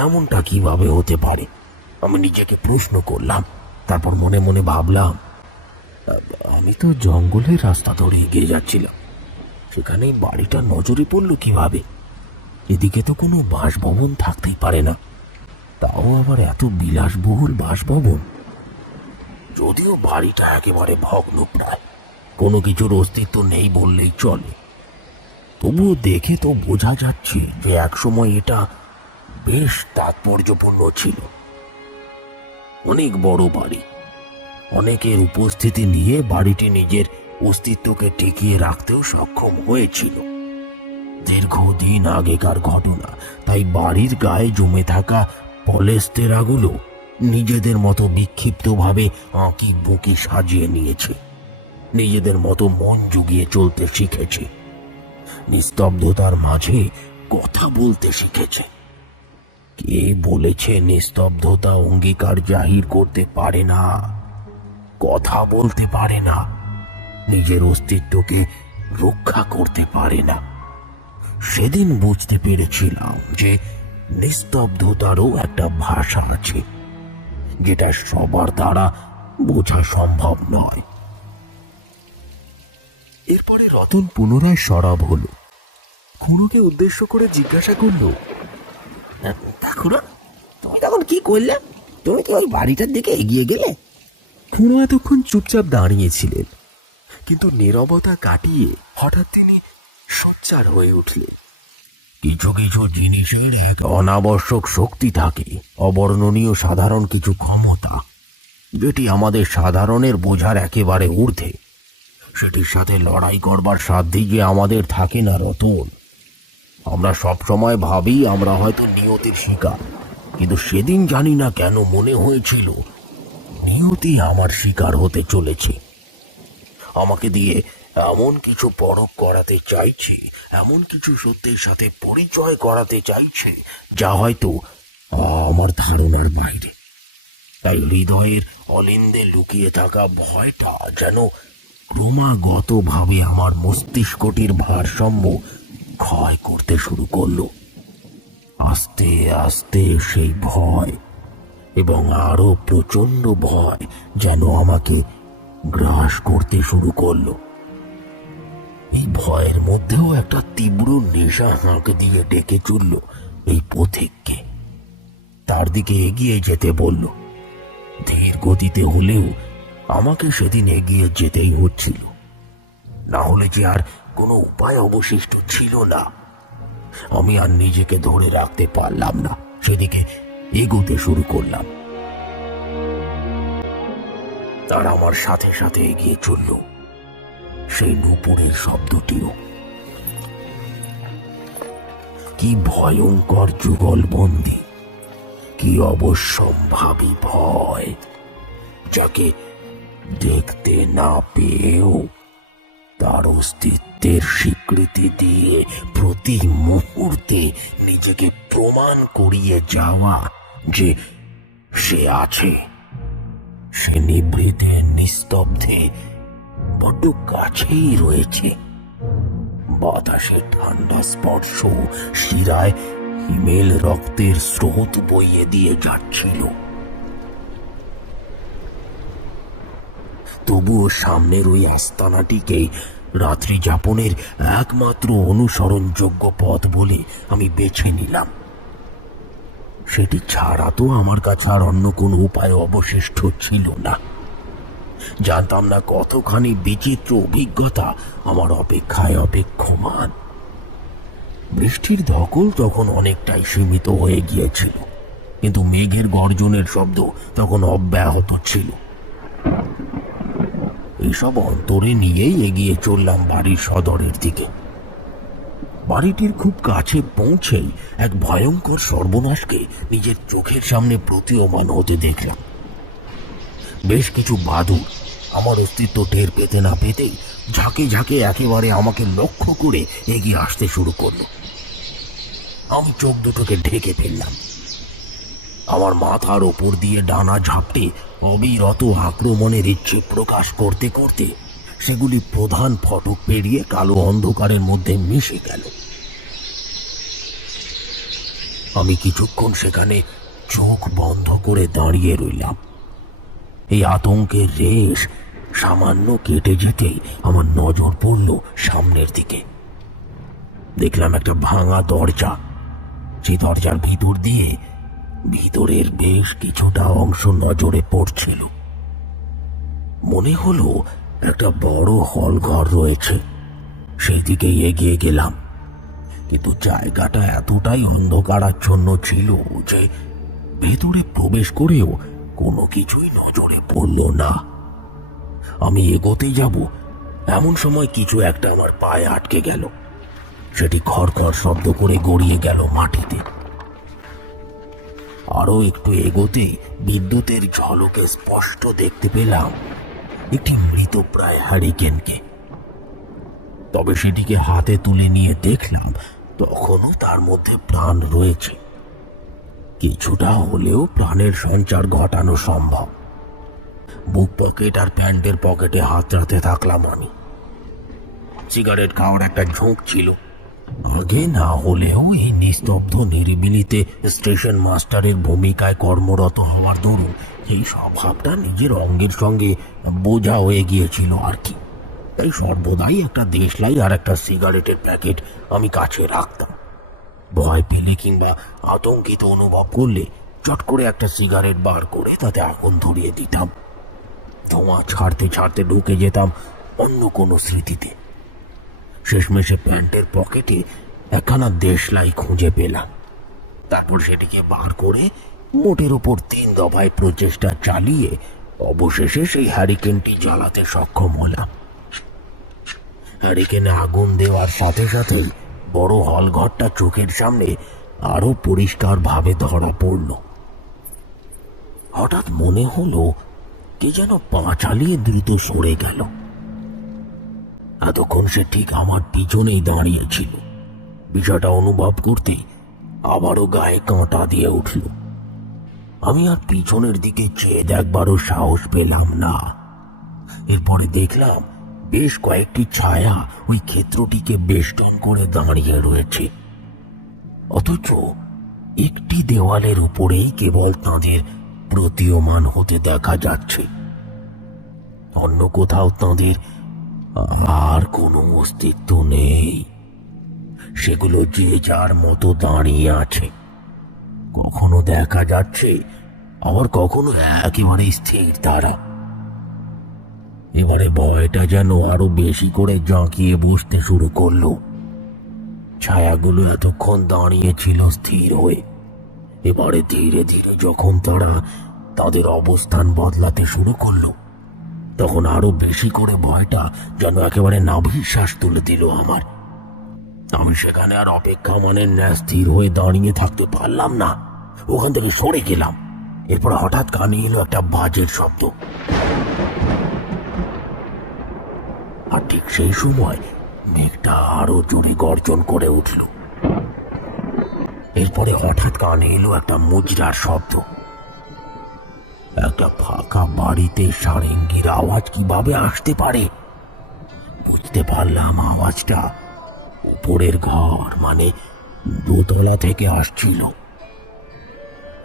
এমনটা কিভাবে হতে পারে আমি নিজেকে প্রশ্ন করলাম। তারপর মনে মনে ভাবলাম, আমি তো জঙ্গলের রাস্তা ধরে এগিয়ে যাচ্ছিলাম, সেখানে বাড়িটা নজরে পড়ল কিভাবে? এদিকে তো কোনো বাসভবন থাকতেই পারে না, তাও আবার এত বিলাসবহুল বাসভবন। যদিও বাড়িটা একেবারে ভগ্ন প্রায়, কোনো কিছুর অস্তিত্ব নেই বললেই চলে, তবুও দেখে তো বোঝা যাচ্ছে যে একসময় এটা বেশ তাৎপর্যপূর্ণ ছিল। অনেক বড় বাড়ি, অনেকের উপস্থিতি নিয়ে বাড়িটি নিজের অস্তিত্বকে টিকিয়ে রাখতেও সক্ষম হয়েছিল। দীর্ঘদিন আগেকার ঘটনা, তাই বাড়ির গায়ে জমে থাকা পলেস্তেরাগুলো নিজেদের মতো বিক্ষিপ্তভাবে আঁকি বুকি সাজিয়ে নিয়েছে, নিজেদের মতো মন জুগিয়ে চলতে শিখেছে, নিস্তব্ধতার মাঝে কথা বলতে শিখেছে। কে বলেছে নিস্তব্ধতা অঙ্গীকার জাহির করতে পারে না, কথা বলতে পারে না, নিজের অস্তিত্বকে রক্ষা করতে পারে না? সেদিন বুঝতে পেরেছিলাম যে নিস্তব্ধতারও একটা ভাষা আছে, যেটা সবার দ্বারা বোঝা সম্ভব নয়। এরপরে রতন পুনরায় সরব হলো। খুড়োকে উদ্দেশ্য করে জিজ্ঞাসা করলো, খুড়ো, তুমি তখন কি করলে? তুমি কি ওই বাড়িটার দিকে এগিয়ে গেলে? খুড়ো এতক্ষণ চুপচাপ দাঁড়িয়েছিলেন, কিন্তু নীরবতা কাটিয়ে হঠাৎ তিনি সোচ্চার হয়ে উঠলে। কিছু কিছু জিনিসের এক অনাবশ্যক শক্তি থাকে, অবর্ণনীয় সাধারণ কিছু ক্ষমতা, যেটি আমাদের সাধারণের বোঝার একেবারে ঊর্ধ্বে। সেটির সাথে লড়াই করবার সাধ্যি যে আমাদের থাকে না রতন। আমরা সবসময় ভাবি আমরা হয়তো নিয়তির শিকার, কিন্তু সেদিন জানি না কেন মনে হয়েছিল নিয়তি আমার শিকার হতে চলেছে। আমাকে দিয়ে এমন কিছু পরখ করাতে চাইছে, এমন কিছু সত্যের সাথে পরিচয় করাতে চাইছে যা হয়তো আমার ধারণার বাইরে। তাই হৃদয়ের অলিন্দে লুকিয়ে থাকা ভয়টা যেন ক্রমাগতভাবে আমার মস্তিষ্কটির ভারসাম্য ক্ষয় করতে শুরু করলো। আস্তে আস্তে সেই ভয় এবং আরো প্রচন্ড ভয় যেন আমাকে গ্রাস করতে শুরু করলো। এই ভয়ের মধ্যেও একটা তীব্র নেশা হাঁক দিয়ে ডেকে চলল এই পথিককে। তার দিকে এগিয়ে যেতে বলল। ধীর গতিতে হলেও আমাকে সেদিন এগিয়ে যেতেই হচ্ছিল, না হলে যে আর কোনো উপায় অবশিষ্ট ছিল না। আমি আর নিজেকে ধরে রাখতে পারলাম না, সেদিকে এগোতে শুরু করলাম। তার আমার সাথে সাথে এগিয়ে চলল সেই নূপুরের শব্দটিও। কি ভয়ঙ্কর যুগলবন্দি, কি অবশ্যম্ভাবী ভয়, যাকে দেখতে না পেয়েও তার অস্তিত্বের স্বীকৃতি দিয়ে প্রতি মুহূর্তে নিজেকে প্রমাণ করিয়ে যাওয়া যে সে আছে, সে নিভৃতে নিস্তব্ধে বড্ড কাছেই রয়েছে। বাতাসে ঠান্ডা স্পর্শ শিরায় হিমেল রক্তের স্রোত বইয়ে দিয়ে যাচ্ছিল। তবুও সামনের ওই আস্তানাটিকে রাত্রি যাপনের একমাত্র অনুসরণযোগ্য পথ বলে আমি বেছে নিলাম। সেটি ছাড়া তো আমার কাছে আর অন্য কোনো উপায় অবশিষ্ট ছিল না। জানতাম না কতখানি বিচিত্র অভিজ্ঞতা আমার অপেক্ষায় অপেক্ষমান। বৃষ্টির ধকল তখন অনেকটাই সীমিত হয়ে গিয়েছিল, কিন্তু মেঘের গর্জনের শব্দ তখন অব্যাহত ছিল। এসব অন্তরে নিয়েই এগিয়ে চললাম বাড়ির সদরের দিকে। বাড়িটির খুব কাছে পৌঁছেই এক ভয়ঙ্কর সর্বনাশকে নিজের চোখের সামনে প্রতীয়মান হতে দেখলাম। বেশ কিছু বাদুড় আমার অস্তিত্ব টের পেতে না পেতেই ঝাঁকে ঝাঁকে একেবারে আমাকে লক্ষ্য করে এগিয়ে আসতে শুরু করলো। আমি চোখ দুটোকে ঢেকে ফেললাম। আমার মাথার ওপর দিয়ে ডানা ঝাপটে অবিরত আক্রমণের ইচ্ছে প্রকাশ করতে করতে সেগুলি প্রধান ফটক পেরিয়ে কালো অন্ধকারের মধ্যে মিশে গেল। আমি কিছুক্ষণ সেখানে চোখ বন্ধ করে দাঁড়িয়ে রইলাম। এই আতঙ্কের রেশ সামান্য কেটে যেতেই আমার নজর পড়ল সামনের দিকে। দেখলাম একটা ভাঙা দরজা। সেই দরজার ভিতর দিয়ে ভিতরের বেশ কিছুটা অংশ নজরে পড়ছিল। মনে হলো একটা বড় হল ঘর রয়েছে। সেই দিকে এগিয়ে গেলাম, কিন্তু জায়গাটা এতটাই অন্ধকারাচ্ছন্ন ছিল যে ভেতরে প্রবেশ করেও কোনো কিছুই নজরে পড়ল না। আমি এগোতে যাব এমন সময় কিছু একটা আমার পায়ে আটকে গেল। সেটি খড়খড় শব্দ করে গড়িয়ে গেল মাটিতে। আরো একটু এগোতে বিদ্যুতের ঝলকে স্পষ্ট দেখতে পেলাম একটি মৃতপ্রায় হ্যারিকেনকে। তবে সেটিকে হাতে তুলে নিয়ে দেখলাম তখনও তার মধ্যে প্রাণ রয়েছে। কিছুটা হলেও প্রাণের সঞ্চার ঘটানো সম্ভব। বুক পকেট আর প্যান্টের পকেটে হাত রাখতে থাকলাম আমি। সিগারেট খাওয়ার একটা ঝোঁক ছিল। আগে না হলেও এই নিস্তব্ধ নিরিবিলিতে স্টেশন মাস্টারের ভূমিকায় কর্মরত হওয়ার দরুন এই স্বভাবটা নিজের অঙ্গের সঙ্গে বোঝা হয়ে গিয়েছিল আর কি। তাই সর্বদাই একটা দেশলাই আর একটা সিগারেটের প্যাকেট আমি কাছে রাখতাম। ভয় পেলে কিংবা আতঙ্কিত অনুভব করলে চট করে একটা সিগারেট বার করে তাতে আগুন ধরিয়ে দিতাম। ধোঁয়া ছাড়তে ছাড়তে ঢুকে যেতাম অন্য কোনো স্মৃতিতে। শেষমেশে প্যান্টের পকেটে একখানা দেশলাই খুঁজে পেলাম। তারপর সেটিকে বার করে মোটের ওপর 3 দফায় প্রচেষ্টা চালিয়ে অবশেষে সেই হ্যারিকেনটি জ্বালাতে সক্ষম হলাম। হ্যারিকেনে আগুন দেওয়ার সাথে সাথেই বড় হলঘরটা চোখের সামনে আরো পরিষ্কারভাবে ধরা পড়ল। হঠাৎ মনে হলো কে যেন পা চালিয়ে দ্রুত সরে গেল। এতক্ষণ সে ঠিক আমার পিছনেই দাঁড়িয়েছিল। বিষয়টা অনুভব করতেই আবারও গায়ে কাঁটা দিয়ে উঠল। আমি আর পিছনের দিকে চেয়ে দেখবারও সাহস পেলাম না। এরপরে দেখলাম বেশ কয়েকটি ছায়া ওই ক্ষেত্রটিকে বেষ্টন করে দাঁড়িয়ে রয়েছে, অথচ একটি দেওয়ালের উপরেই কেবল তাদের প্রতীয়মান হতে দেখা যাচ্ছে। অন্য কোথাও তাদের আর কোনো অস্তিত্ব নেই। সেগুলো যে যার মতো দাঁড়িয়ে আছে। কখনো দেখা যাচ্ছে, আবার কখনো একেবারে স্থির তারা। এবারে ভয়টা যেন আরো বেশি করে জাঁকিয়ে বসতে শুরু করলো। ছায়াগুলো এতক্ষণ দাঁড়িয়ে ছিল স্থির হয়ে। এবারে ধীরে ধীরে যখন তারা তাদের অবস্থান বদলাতে শুরু করলো, তখন আরো বেশি করে ভয়টা যেন একেবারে নাভিশ্বাস তুলে দিল আমার। আমি সেখানে আর অপেক্ষা মানে স্থির হয়ে দাঁড়িয়ে থাকতে পারলাম না। ওখান থেকে সরে গেলাম। এরপর হঠাৎ কানে এলো একটা বাজের শব্দ, আর ঠিক সেই সময় মেঘটা আরো জোরে গর্জন করে উঠল। এরপরে হঠাৎ কানে এলো একটা মুজরার শব্দ। একটা ফাঁকা বাড়িতে সারেঙ্গির আওয়াজ কিভাবে আসতে পারে? বুঝতে পারলাম আওয়াজটা উপরের ঘর মানে দোতলা থেকে আসছিল।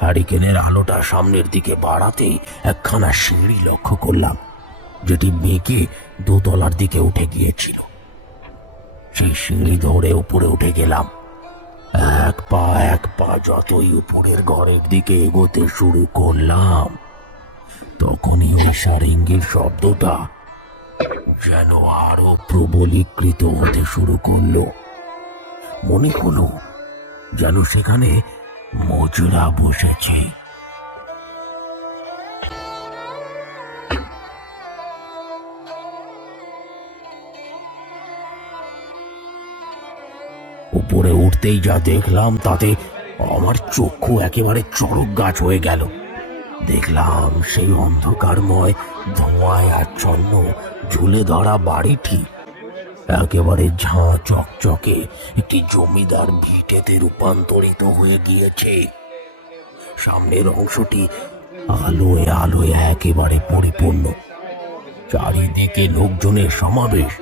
হ্যারিকেনের আলোটা সামনের দিকে বাড়াতেই একখানা সিঁড়ি লক্ষ্য করলাম, যেটি বেঁকে দোতলার দিকে উঠে গিয়েছিল। সেই সিঁড়ি ধরে উপরে উঠে গেলাম। এক পা যতই উপরের ঘরের দিকে এগোতে শুরু করলাম, তখনই ওই সারেঙ্গির শব্দটা যেন আরো প্রবলীকৃত হতে শুরু করলো। মনে হলো যেন সেখানে মজুরা বসেছে। উপরে উঠতেই যা দেখলাম তাতে আমার চক্ষু একেবারে চড়ক গাছ হয়ে গেল। দেখলাম সেই অন্ধকারময় ধোঁয়ায় আচ্ছন্ন ঝুলে ধরা বাড়িটি একেবারে ঝাঁ চকচকে একটি জমিদার ভিটেতে রূপান্তরিত হয়ে গিয়েছে। সামনের অংশটি আলোয় আলোয় একেবারে পরিপূর্ণ। চারিদিকে লোকজনের সমাবেশ,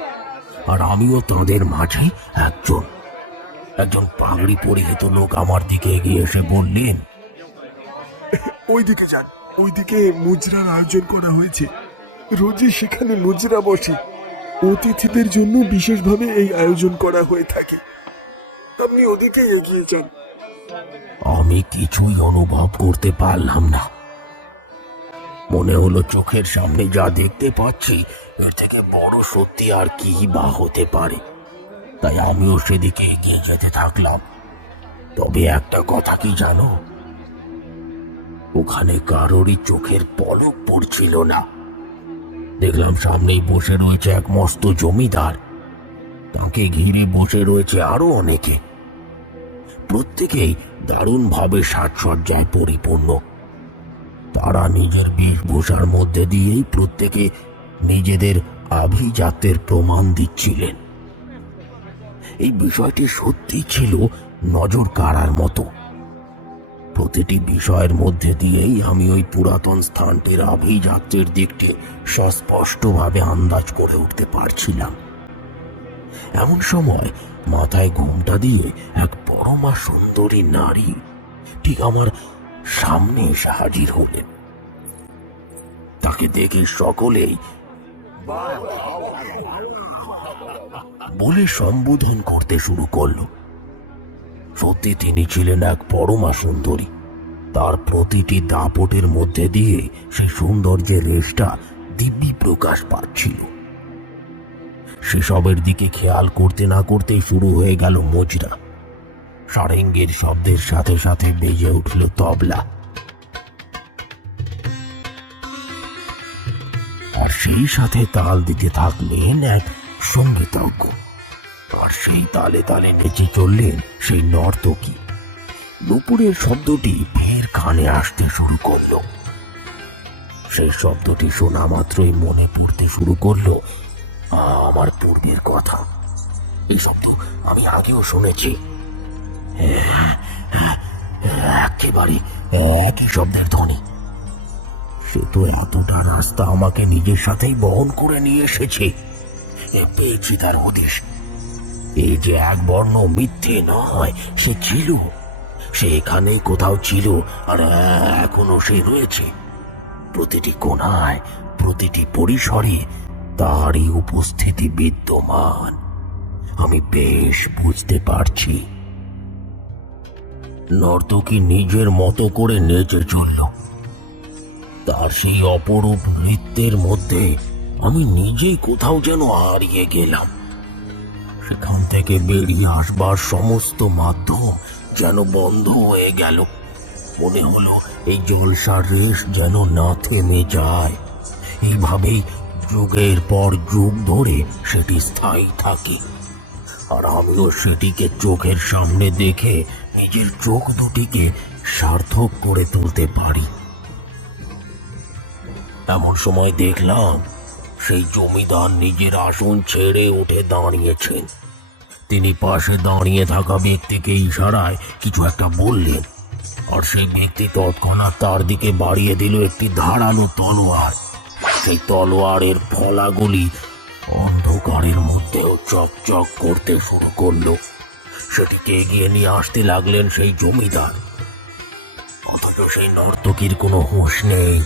আর আমিও তাদের মাঝে একজন পাগড়ি পরিহিত লোক আমার দিকে এগিয়ে এসে বললেন, ওইদিকে যান, ওইদিকে মুজরার আয়োজন করা হয়েছে। রোজই সেখানে মুজরা বসে। অতিথিদের জন্য বিশেষভাবে এই আয়োজন করা হয়ে থাকে। আপনি ওদিকে এগিয়ে যান। আমি কিছুই অনুভব করতে পারলাম না। মনে হলো চোখের সামনে যা দেখতে পাচ্ছি এর থেকে বড় সত্যি আর কি বা হতে পারে। তাই আমিও সেদিকে এগিয়ে যেতে থাকলাম। তবে একটা কথা কি জানো, ওখানে কারোরই চোখের পলক পড়ছিল না। দেখলাম সামনেই বসে রয়েছে এক মস্ত জমিদার, তাকে ঘিরে বসে রয়েছে আরো অনেকে। প্রত্যেকেই দারুণভাবে সাজসজ্জায় পরিপূর্ণ। তারা নিজের বেশভূষার মধ্যে দিয়েই প্রত্যেকে নিজেদের আভিজাত্যের প্রমাণ দিচ্ছিলেন। এই বিষয়টি সত্যি ছিল নজর কাড়ার মতো। প্রতিটি বিষয়ের মধ্যে দিয়েই আমি ওই পুরাতন স্থানটির আভিজাত্যের দিকটি সুস্পষ্টভাবে আন্দাজ করে উঠতে পারছিলাম। এমন সময় মাথায় ঘোমটা দিয়ে এক পরমা সুন্দরী নারী ঠিক আমার সামনে এসে হাজির হলেন। তাকে দেখে সকলেই বলে সম্বোধন করতে শুরু করল। সত্যি তিনি ছিলেন এক পরমা সুন্দরী। তার প্রতিটি দাপটের মধ্যে দিয়ে সেই সৌন্দর্যের রেশটা দিব্যি প্রকাশ পাচ্ছিল। সেসবের দিকে খেয়াল করতে না করতেই শুরু হয়ে গেল মুজরা। সারেঙ্গের শব্দের সাথে সাথে বেজে উঠল তবলা, আর সেই সাথে তাল দিতে থাকলেন এক সঙ্গীতজ্ঞ, আর সেই তালে তালে নেচে চললেন সেই নর্তকী। দুপুরের শব্দটি ফের কানে আসতে শুরু করলো। সেই শব্দটি শোনা মাত্রই মনে পড়তে শুরু করলো আমার পূর্বের কথা। এই শব্দ আমি আগেও শুনেছি, একেবারে একই শব্দের ধ্বনি। সে তো এতটা রাস্তা আমাকে নিজের সাথেই বহন করে নিয়ে এসেছে। পেয়েছি তার হদিশ। এই যে এক বর্ণ মিথ্যে নয়, সে ছিল, সে এখানে কোথাও ছিল, আর এখনো সে রয়েছে। প্রতিটি কোণায়, প্রতিটি পরিসরে তারই উপস্থিতি বিদ্যমান। আমি বেশ বুঝতে পারছি। নর্তকী নিজের মতো করে নেচে চলল। তার সেই অপরূপ নৃত্যের মধ্যে আমি নিজেই কোথাও যেন হারিয়ে গেলাম। সেখান থেকে বেরিয়ে আসবার সমস্ত মাধ্যম যেন বন্ধ হয়ে গেল। মনে হলো এই জলসার রেশ যেন না থেমে যায়। এইভাবেই যুগের পর যুগ ধরে সেটি স্থায়ী থাকে, আর আমিও সেটিকে চোখের সামনে দেখে নিজের চোখ দুটিকে সার্থক করে তুলতে পারি। এমন সময় দেখলাম সেই জমিদার নিজের আসন ছেড়ে উঠে দাঁড়িয়েছেন। তিনি পাশে দাঁড়িয়ে থাকা ব্যক্তিকে ইশারায় কিছু একটা বললেন, আর সেই ব্যক্তি তৎক্ষণাৎ তার দিকে বাড়িয়ে দিল একটি ধারালো তলোয়ার। সেই তলোয়ারের ফলাগুলি অন্ধকারের মধ্যেও চকচক করতে শুরু করলো। সেটিকে এগিয়ে নিয়ে আসতে লাগলেন সেই জমিদার, অথচ সেই নর্তকীর কোনো হুঁশ নেই।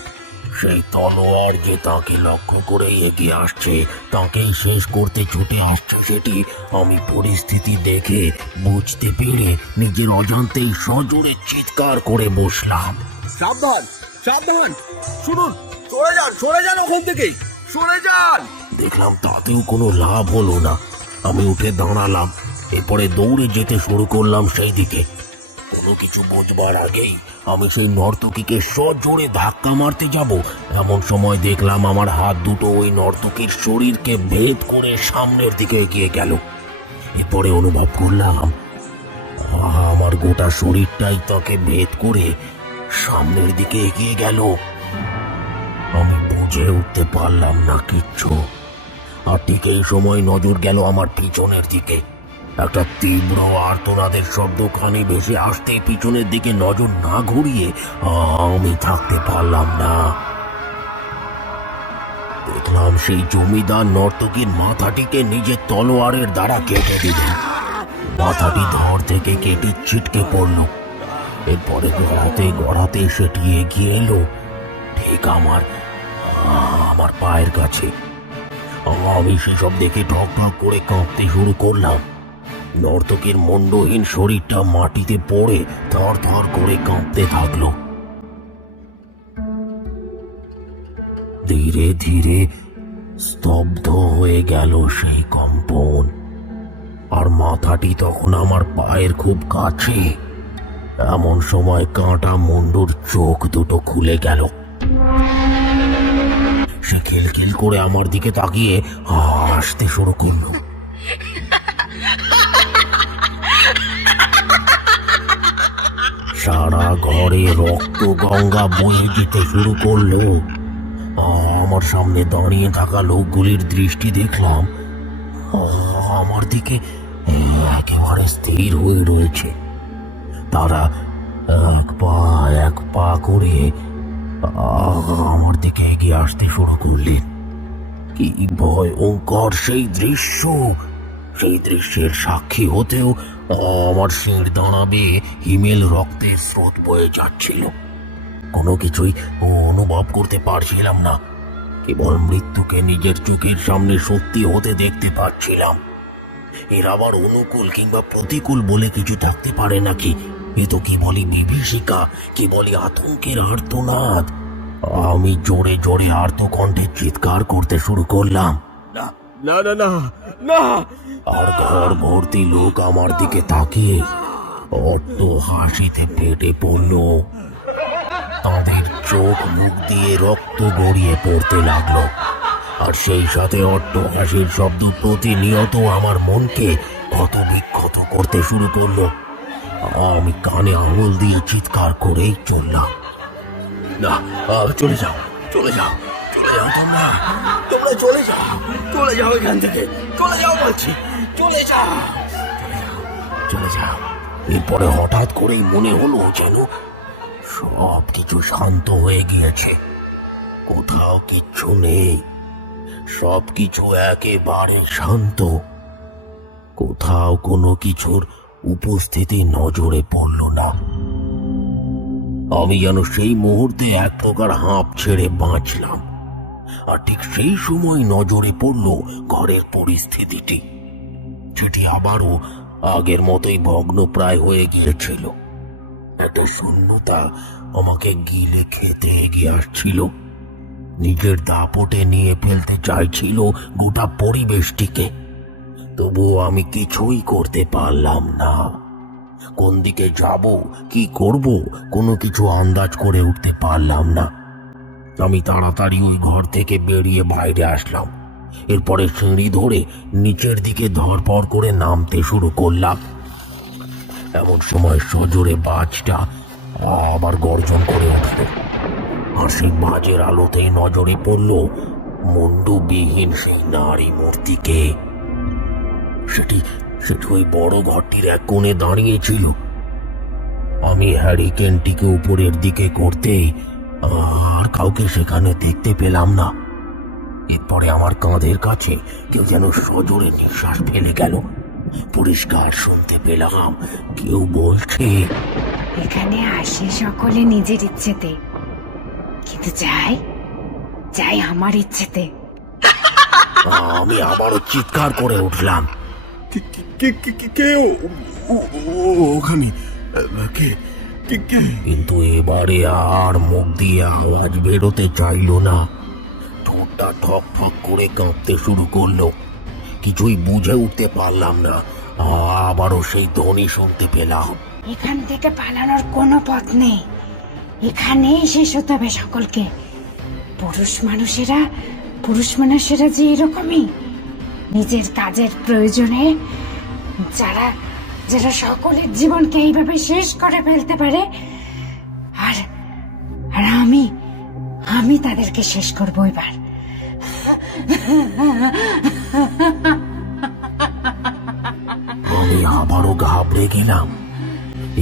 সেই তলোয়ার যে তাকে লক্ষ্য করে এগিয়ে আসছে, তাকেই শেষ করতে ছুটে আসছে, সেটি আমি পরিস্থিতি দেখে বুঝতে পেরে নিজের অজান্তেই সজোরে চিৎকার করে বসলাম। সাবধান, সাবধান! শুনুন, সরে যান ওখান থেকে, সরে যান! দেখলাম তাতেও কোনো লাভ হলো না। আমি উঠে দাঁড়ালাম, এরপরে দৌড়ে যেতে শুরু করলাম সেই দিকে। কোনো কিছু বুঝবার আগেই আমি সেই নর্তকীকে সজোরে ধাক্কা মারতে যাব, এমন সময় দেখলাম আমার হাত দুটো ওই নর্তকীর শরীরকে ভেদ করে সামনের দিকে এগিয়ে গেল। এরপরে অনুভব করলাম আমার গোটা শরীরটাই তাকে ভেদ করে সামনের দিকে এগিয়ে গেল। আমি বুঝে উঠতে পারলাম না কিচ্ছু। আর ঠিক এই সময় নজর গেল আমার পিছনের দিকে। একটা তীব্র আর্তনাদের শব্দখানি ভেসে আসতে পিছনের দিকে নজর না ঘুরিয়ে আমি থাকতে পারলাম না। দেখলাম সেই জমিদার নর্তকীর মাথাটিকে নিজের তলোয়ারের দ্বারা কেটে দিলেন। মাথাটি ধর থেকে কেটে ছিটকে পড়ল। এরপরে গড়াতে গড়াতে সেটি এগিয়ে এলো ঠিক আমার পায়ের কাছে। আমি সেসব দেখে ঠক ঠক করে কাঁপতে শুরু করলাম। নর্তকীর মুন্ডহীন শরীরটা মাটিতে পড়ে থর থর করে কাঁপতে থাকলো। ধীরে ধীরে স্তব্ধ হয়ে গেল সেই কম্পন, আর মাথাটি তখন আমার পায়ের খুব কাছে। এমন সময় কাঁটা মুন্ডুর চোখ দুটো খুলে গেল। সে খিলখিল করে আমার দিকে তাকিয়ে হাসতে শুরু করলো। সারা ঘরে রক্ত গঙ্গা বয়ে যেতে শুরু করলো। আমার সামনে দাঁড়িয়ে থাকা লোকগুলির দৃষ্টি দেখলাম আমার দিকে একেবারে স্থির হয়ে রয়েছে। তারা এক পা করে আমার দিকে এগিয়ে আসতে শুরু করলেন। কি ভয়ঙ্কর সেই দৃশ্য! সেই দৃশ্যের সাক্ষী হতেও আমার শির দাঁড়াবে হিমেল রক্তের স্রোত বয়ে যাচ্ছিল। কোনো কিছুই অনুভব করতে পারছিলাম না, কেবল মৃত্যুকে নিজের চোখের সামনে সত্যি হতে দেখতে পাচ্ছিলাম। এর আবার অনুকূল কিংবা প্রতিকূল বলে কিছু থাকতে পারে নাকি? এ তো কি বলি বিভীষিকা, কি বলি আতঙ্কের আর্তনাদ। আমি জোরে জোরে আর্তকণ্ঠে চিৎকার করতে শুরু করলাম, না না না না না। আর ঘর ভর্তি লোক আমার দিকে তাকিয়ে অট্ট হাসিতে ফেটে পড়ল। তাদের চোখ মুখ দিয়ে রক্ত গড়িয়ে পড়তে লাগলো, আর সেই সাথে অট্ট হাসির শব্দ প্রতিনিয়ত আমার মনকে ক্ষত বিক্ষত করতে শুরু করলো। আমি কানে আঙুল দিয়ে চিৎকার করেই চললাম, না, চলে যাও, চলে যাও, চলে যাও, তোমরা তোমরা চলে যাও, চলে যাও এখান থেকে, চলে যাও বলছি, চলে যাও, চলে যাও। এরপরে হঠাৎ করেই মনে হলো যেন সব কিছু শান্ত হয়ে গিয়েছে, কোথাও কিচ্ছু নেই, সব কিছু একেবারে শান্ত, কোথাও কোনো কিছুর উপস্থিতি নজরে পড়ল না। আমি যেন সেই মুহূর্তে এক প্রকার হাঁপ ছেড়ে বাঁচলাম। আর ঠিক সেই সময় নজরে পড়ল ঘরের পরিস্থিতিটি, যেটি আবারও আগের মতোই ভগ্নপ্রায় হয়ে গিয়েছিল। একটা শূন্যতা আমাকে গিলে খেতে এগিয়ে আসছিল, নিজের দাপটে নিয়ে ফেলতে চাইছিল গোটা পরিবেশটিকে। তবুও আমি কিছুই করতে পারলাম না। কোন দিকে যাব, কি করব, কোনো কিছু আন্দাজ করে উঠতে পারলাম না। আমি তাড়াতাড়ি ওই ঘর থেকে বেরিয়ে বাইরে আসলাম। এরপরে সিঁড়ি ধরে নিচের দিকে ধরপড় করে নামতে শুরু করলাম। এমন সময় সজোরে বাজটা আবার গর্জন করে উঠল, আর সেই বাজের আলোতেই নজরে পড়ল মুন্ডুবিহীন সেই নারী মূর্তিকে। সেটি ওই বড় ঘরটির এক কোণে দাঁড়িয়েছিল। আমি হ্যারিকেনটিকে উপরের দিকে করতেই আর কাউকে সেখানে দেখতে পেলাম না। এরপরে আমার কাঁধের কাছে কেউ যেন সজোরে নিঃশ্বাস ফেলে গেল। পরিষ্কার শুনতে পেলাম কেউ বলছে, এখানে আসে সকলে নিজের ইচ্ছেতে, কিন্তু যাই যাই আমার ইচ্ছেতে। আমি আবারও চিৎকার করে উঠলাম, কে ওখানে? কে কে কে? কিন্তু এবারে আর মুখ দিয়ে আওয়াজ বেরোতে চাইল না। ঠোঁটটা ঠক ঠক করে কাঁপতে শুরু করলো। কিছুই বুঝে উঠতে পারলাম না। আবারও সেই ধ্বনি শুনতে পেলাম, এখান থেকে পালানোর কোনো পথ নেই, এখানেই শেষ হতে হবে সকলকে। পুরুষ মানুষেরা যে এরকমই, নিজের কাজের প্রয়োজনে যারা যারা সকলের জীবনকে এইভাবে শেষ করে ফেলতে পারে, আর আর আমি তাদেরকে শেষ করবো এবার। আমি আবারও ঘাবড়ে গেলাম।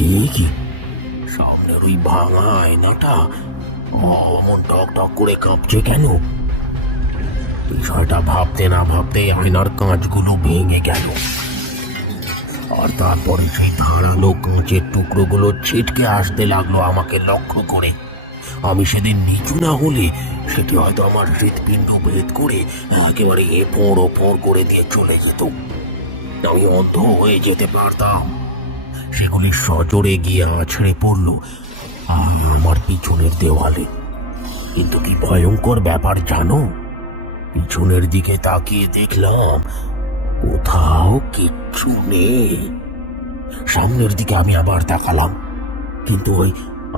এই কি, সামনের ওই ভাঙা আয়নাটা অমন টক টক করে কাঁপছে কেন? বিষয়টা ভাবতে না ভাবতে আয়নার কাঁচগুলো ভেঙে গেল, আর তারপরে সেই ধারালো কাঁচের টুকরোগুলো ছিটকে আসতে লাগলো আমাকে লক্ষ্য করে। আমি সেদিন নিচু না হলে সেটি হয়তো আমার হৃৎপিণ্ড ভেদ করে একেবারে এফোঁড় ওফোঁড় করে দিয়ে চলে যেত। আমি অন্ধ হয়ে যেতে পারতাম। সেগুলি সজোরে গিয়ে আছড়ে পড়ল আমার পিছনের দেওয়ালে। কিন্তু কি ভয়ঙ্কর ব্যাপার জানো, পিছনের দিকে তাকিয়ে দেখলাম কোথাও কিচ্ছু নেই। সামনের দিকে আমি আবার তাকালাম, কিন্তু ওই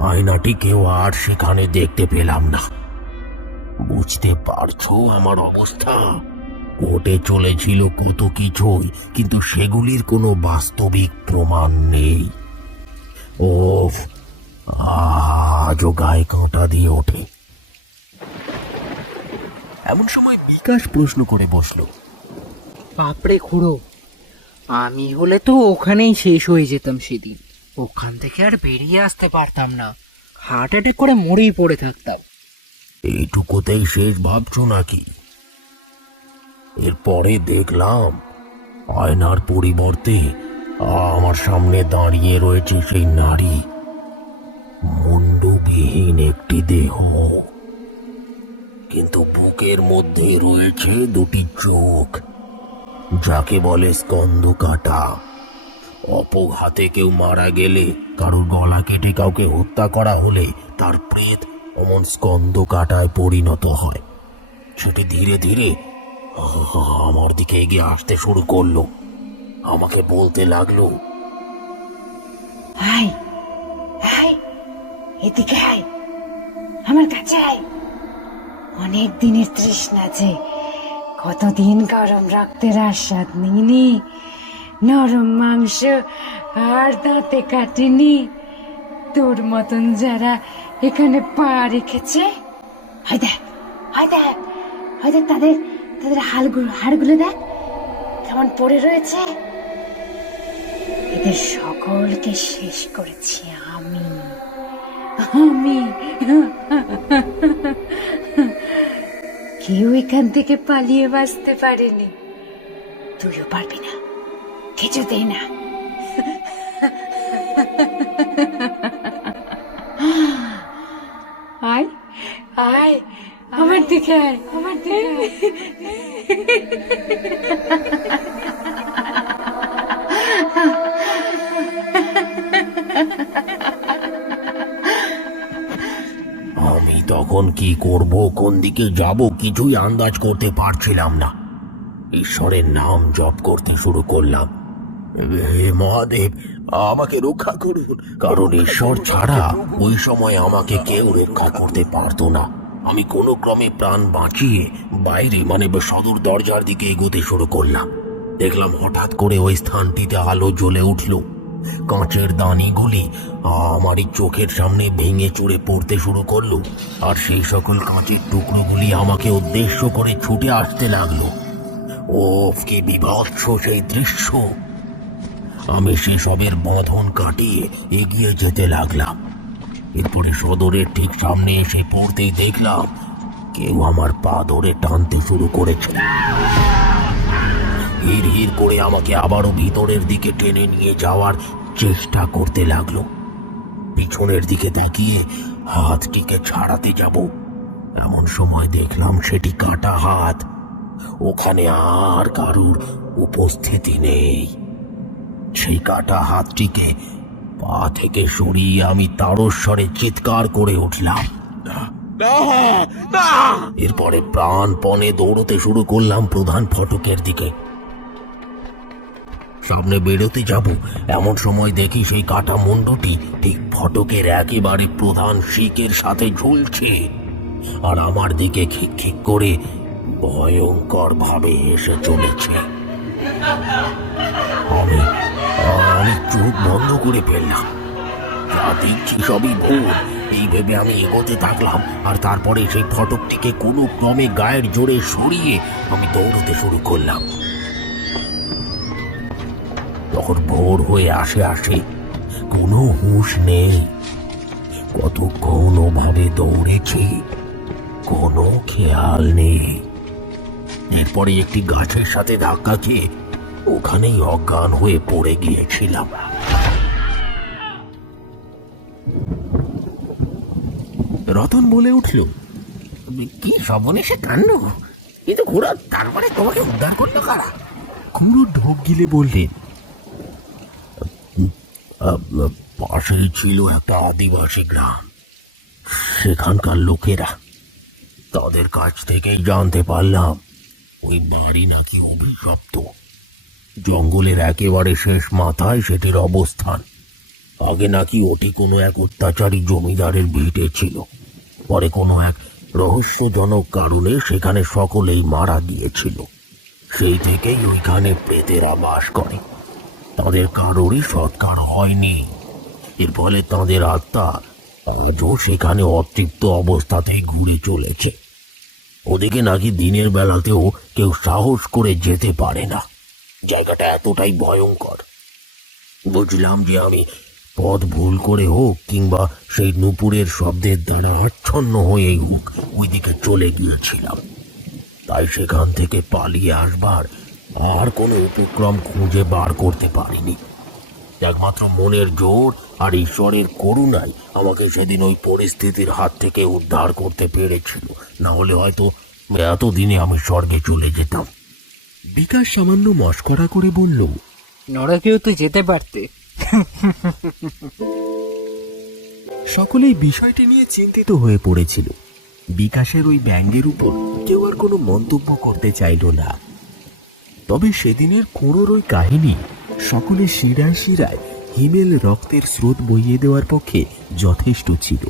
আয়নাটিকেও আর সেখানে দেখতে পেলাম না। বুঝতে পারছো আমার অবস্থা? ঘটে চলেছিল কত কিছুই, কিন্তু সেগুলির কোনো বাস্তবিক প্রমাণ নেই। ওফ, আজও গায়ে কাঁটা দিয়ে ওঠে। এমন সময় বিকাশ প্রশ্ন করে বসলো, বাপরে খুড়ো, আমি হলে তো ওখানেই শেষ হয়ে যেতাম সেদিন। ওখান থেকে আর বেরিয়ে আসতে পারতাম না, হার্ট অ্যাটাক করে মরেই পড়ে থাকতাম। এইটুকুতেই শেষ ভাবছো নাকি? এরপরে দেখলাম আয়নার পরিবর্তে আমার সামনে দাঁড়িয়ে রয়েছে সেই নারী, মুন্ডবিহীন একটি দেহ, কিন্তু বুকের মধ্যে রয়েছে দুটি চোখ, যাকে বলে স্কন্ধ কাটা। অপঘাতে কেউ মারা গেলে, কারোর গলা কেটে কাউকে হত্যা করা হলে তার প্রেত অমন স্কন্ধ কাটায় পরিণত হয়। সেটি ধীরে ধীরে আমার দিকে এগিয়ে আসতে শুরু করলো। আমাকে বলতে লাগলো, আয় আয়, এদিকে আয়, আমার কাছে আয়। অনেক দিনের তৃষ্ণা যে, কতদিন গরম রক্তের আস্বাদ নিইনি, নরম মাংস আর দাঁতে কাটিনি। তোর মতন যারা এখানে পা রেখেছে, হয় দেখ, হয় দেখ, হয় দেখ, তাদের তাদের হাড়গুলো দেখ কেমন পড়ে রয়েছে। এদের সকলকে শেষ করেছি আমি। কেউ এখান থেকে পালিয়ে বাঁচতে পারেনি, তুইও পারবি না, কিছুতেই না। আয় আয়, আমার দিকে আয়, আমার দিকে আয়। আমি তখন কি করব, কোন দিকে যাব, কিছুই আন্দাজ করতে পারছিলাম না। ঈশ্বরের নাম জপ করতে শুরু করলাম। হে মহাদেব, আমাকে রক্ষা করুন, কারণ ঈশ্বর ছাড়া ওই সময় আমাকে কেউ রক্ষা করতে পারতো না। আমি কোনো ক্রমে প্রাণ বাঁচিয়ে বাইরে মানে সদর দরজার দিকে এগোতে শুরু করলাম। দেখলাম হঠাৎ করে ওই স্থানটিতে আলো জ্বলে উঠল। কাঁচের দানিগুলি আমারই চোখের সামনে ভেঙে চুরে পড়তে শুরু করলো, আর সেই সকল কাঁচের টুকরোগুলি আমাকে উদ্দেশ্য করে ছুটে আসতে লাগলো। ওফ, কি বিভৎস সেই দৃশ্য! আমি সেসবের বাঁধন কাটিয়ে এগিয়ে যেতে লাগলাম। এরপরে সদরের ঠিক সামনে এসে পড়তেই দেখলাম কেউ আমার পা ধরে টানতে শুরু করেছে। হির হির করে আমাকে আবারও ভিতরের দিকে টেনে নিয়ে যাওয়ার চেষ্টা করতে লাগলো। পিছনের দিকে তাকিয়ে হাতটিকে ছাড়াতে যাব, এমন সময় দেখলাম সেটি কাটা হাত। ওখানে আর কারুর উপস্থিতি নেই। সেই কাটা হাতটিকে পা থেকে সরিয়ে আমি তারস্বরে চিৎকার করে উঠলাম, এরপরে প্রাণপণে দৌড়তে শুরু করলাম প্রধান ফটকের দিকে। সামনে বেরোতে যাব, এমন সময় দেখি সেই কাটা মুন্ডটি ঠিক ফটকের একেবারে প্রধান শিকের সাথে ঝুলছে, আর আমার দিকে খিক খিক করে ভয়ঙ্কর ভাবে এসে চলেছে। আমি চোখ বন্ধ করে ফেললাম। যা দেখছি সবই ভুল, এই ভেবে আমি এগোতে থাকলাম, আর তারপরে সেই ফটকটিকে কোনো ক্রমে গায়ের জোরে সরিয়ে আমি দৌড়তে শুরু করলাম। তখন ভোর হয়ে আসে, কোনো হুঁশ নেই। কতক্ষণ ওভাবে দৌড়েছি, কোনো খেয়াল নেই। এরপরে একটি গাছের সাথে ধাক্কা খেয়ে ওখানেই অজ্ঞান হয়ে পড়ে গিয়েছিলাম। রতন বলে উঠল, কি সর্বনেশে কাণ্ড! কিন্তু ঘোড়া, তারপরে তোমাকে উদ্ধার করলো কারা? খুড়ো ঢোক গিলে বললেন, পাশেই ছিল একটা আদিবাসী গ্রাম। সেখানকার লোকেরা, তাদের কাছ থেকেই জানতে পারলাম ওই বাড়ি নাকি অভিশপ্ত। জঙ্গলের একেবারে শেষ মাথায় সেটির অবস্থান। আগে নাকি ওটি কোনো এক অত্যাচারী জমিদারের ভিটে ছিল। পরে কোনো এক রহস্যজনক কারণে সেখানে সকলেই মারা গিয়েছিল। সেই থেকেই ওইখানে প্রেতেরা বাস করে। তাদের কারোরই সৎকার হয়নি। এর ফলে তাদের আত্মা আজও সেখানে অতৃপ্ত অবস্থাতেই ঘুরে চলেছে। ওদিকে নাকি দিনের বেলাতেও কেউ সাহস করে যেতে পারে না। জায়গাটা এতটাই ভয়ঙ্কর। বুঝলাম যে আমি পথ ভুল করে হোক কিংবা সেই নুপুরের শব্দের দ্বারা আচ্ছন্ন হয়েই হোক ওইদিকে চলে গিয়েছিলাম। তাই সেখান থেকে পালিয়ে আসবার আর কোনো উপক্রম খুঁজে বার করতে পারিনি। একমাত্র মনের জোর আর ঈশ্বরের করুণাই আমাকে সেদিন ওই পরিস্থিতির হাত থেকে উদ্ধার করতে পেরেছিল। না হলে হয়তো এতদিনে আমি স্বর্গে চলে যেতাম। বিকাশ সামান্য মস্করা করে বলল, নরকেও তো যেতে পারতে। সকলেই বিষয়টি নিয়ে চিন্তিত হয়ে পড়েছিল। বিকাশের ওই ব্যঙ্গের উপর কেউ কেউ আর কোনো মন্তব্য করতে চাইল না। তবে সেদিনের খুঁড়োর ওই কাহিনী সকলে শিরায় শিরায় হিমেল রক্তের স্রোত বইয়ে দেওয়ার পক্ষে যথেষ্ট ছিল।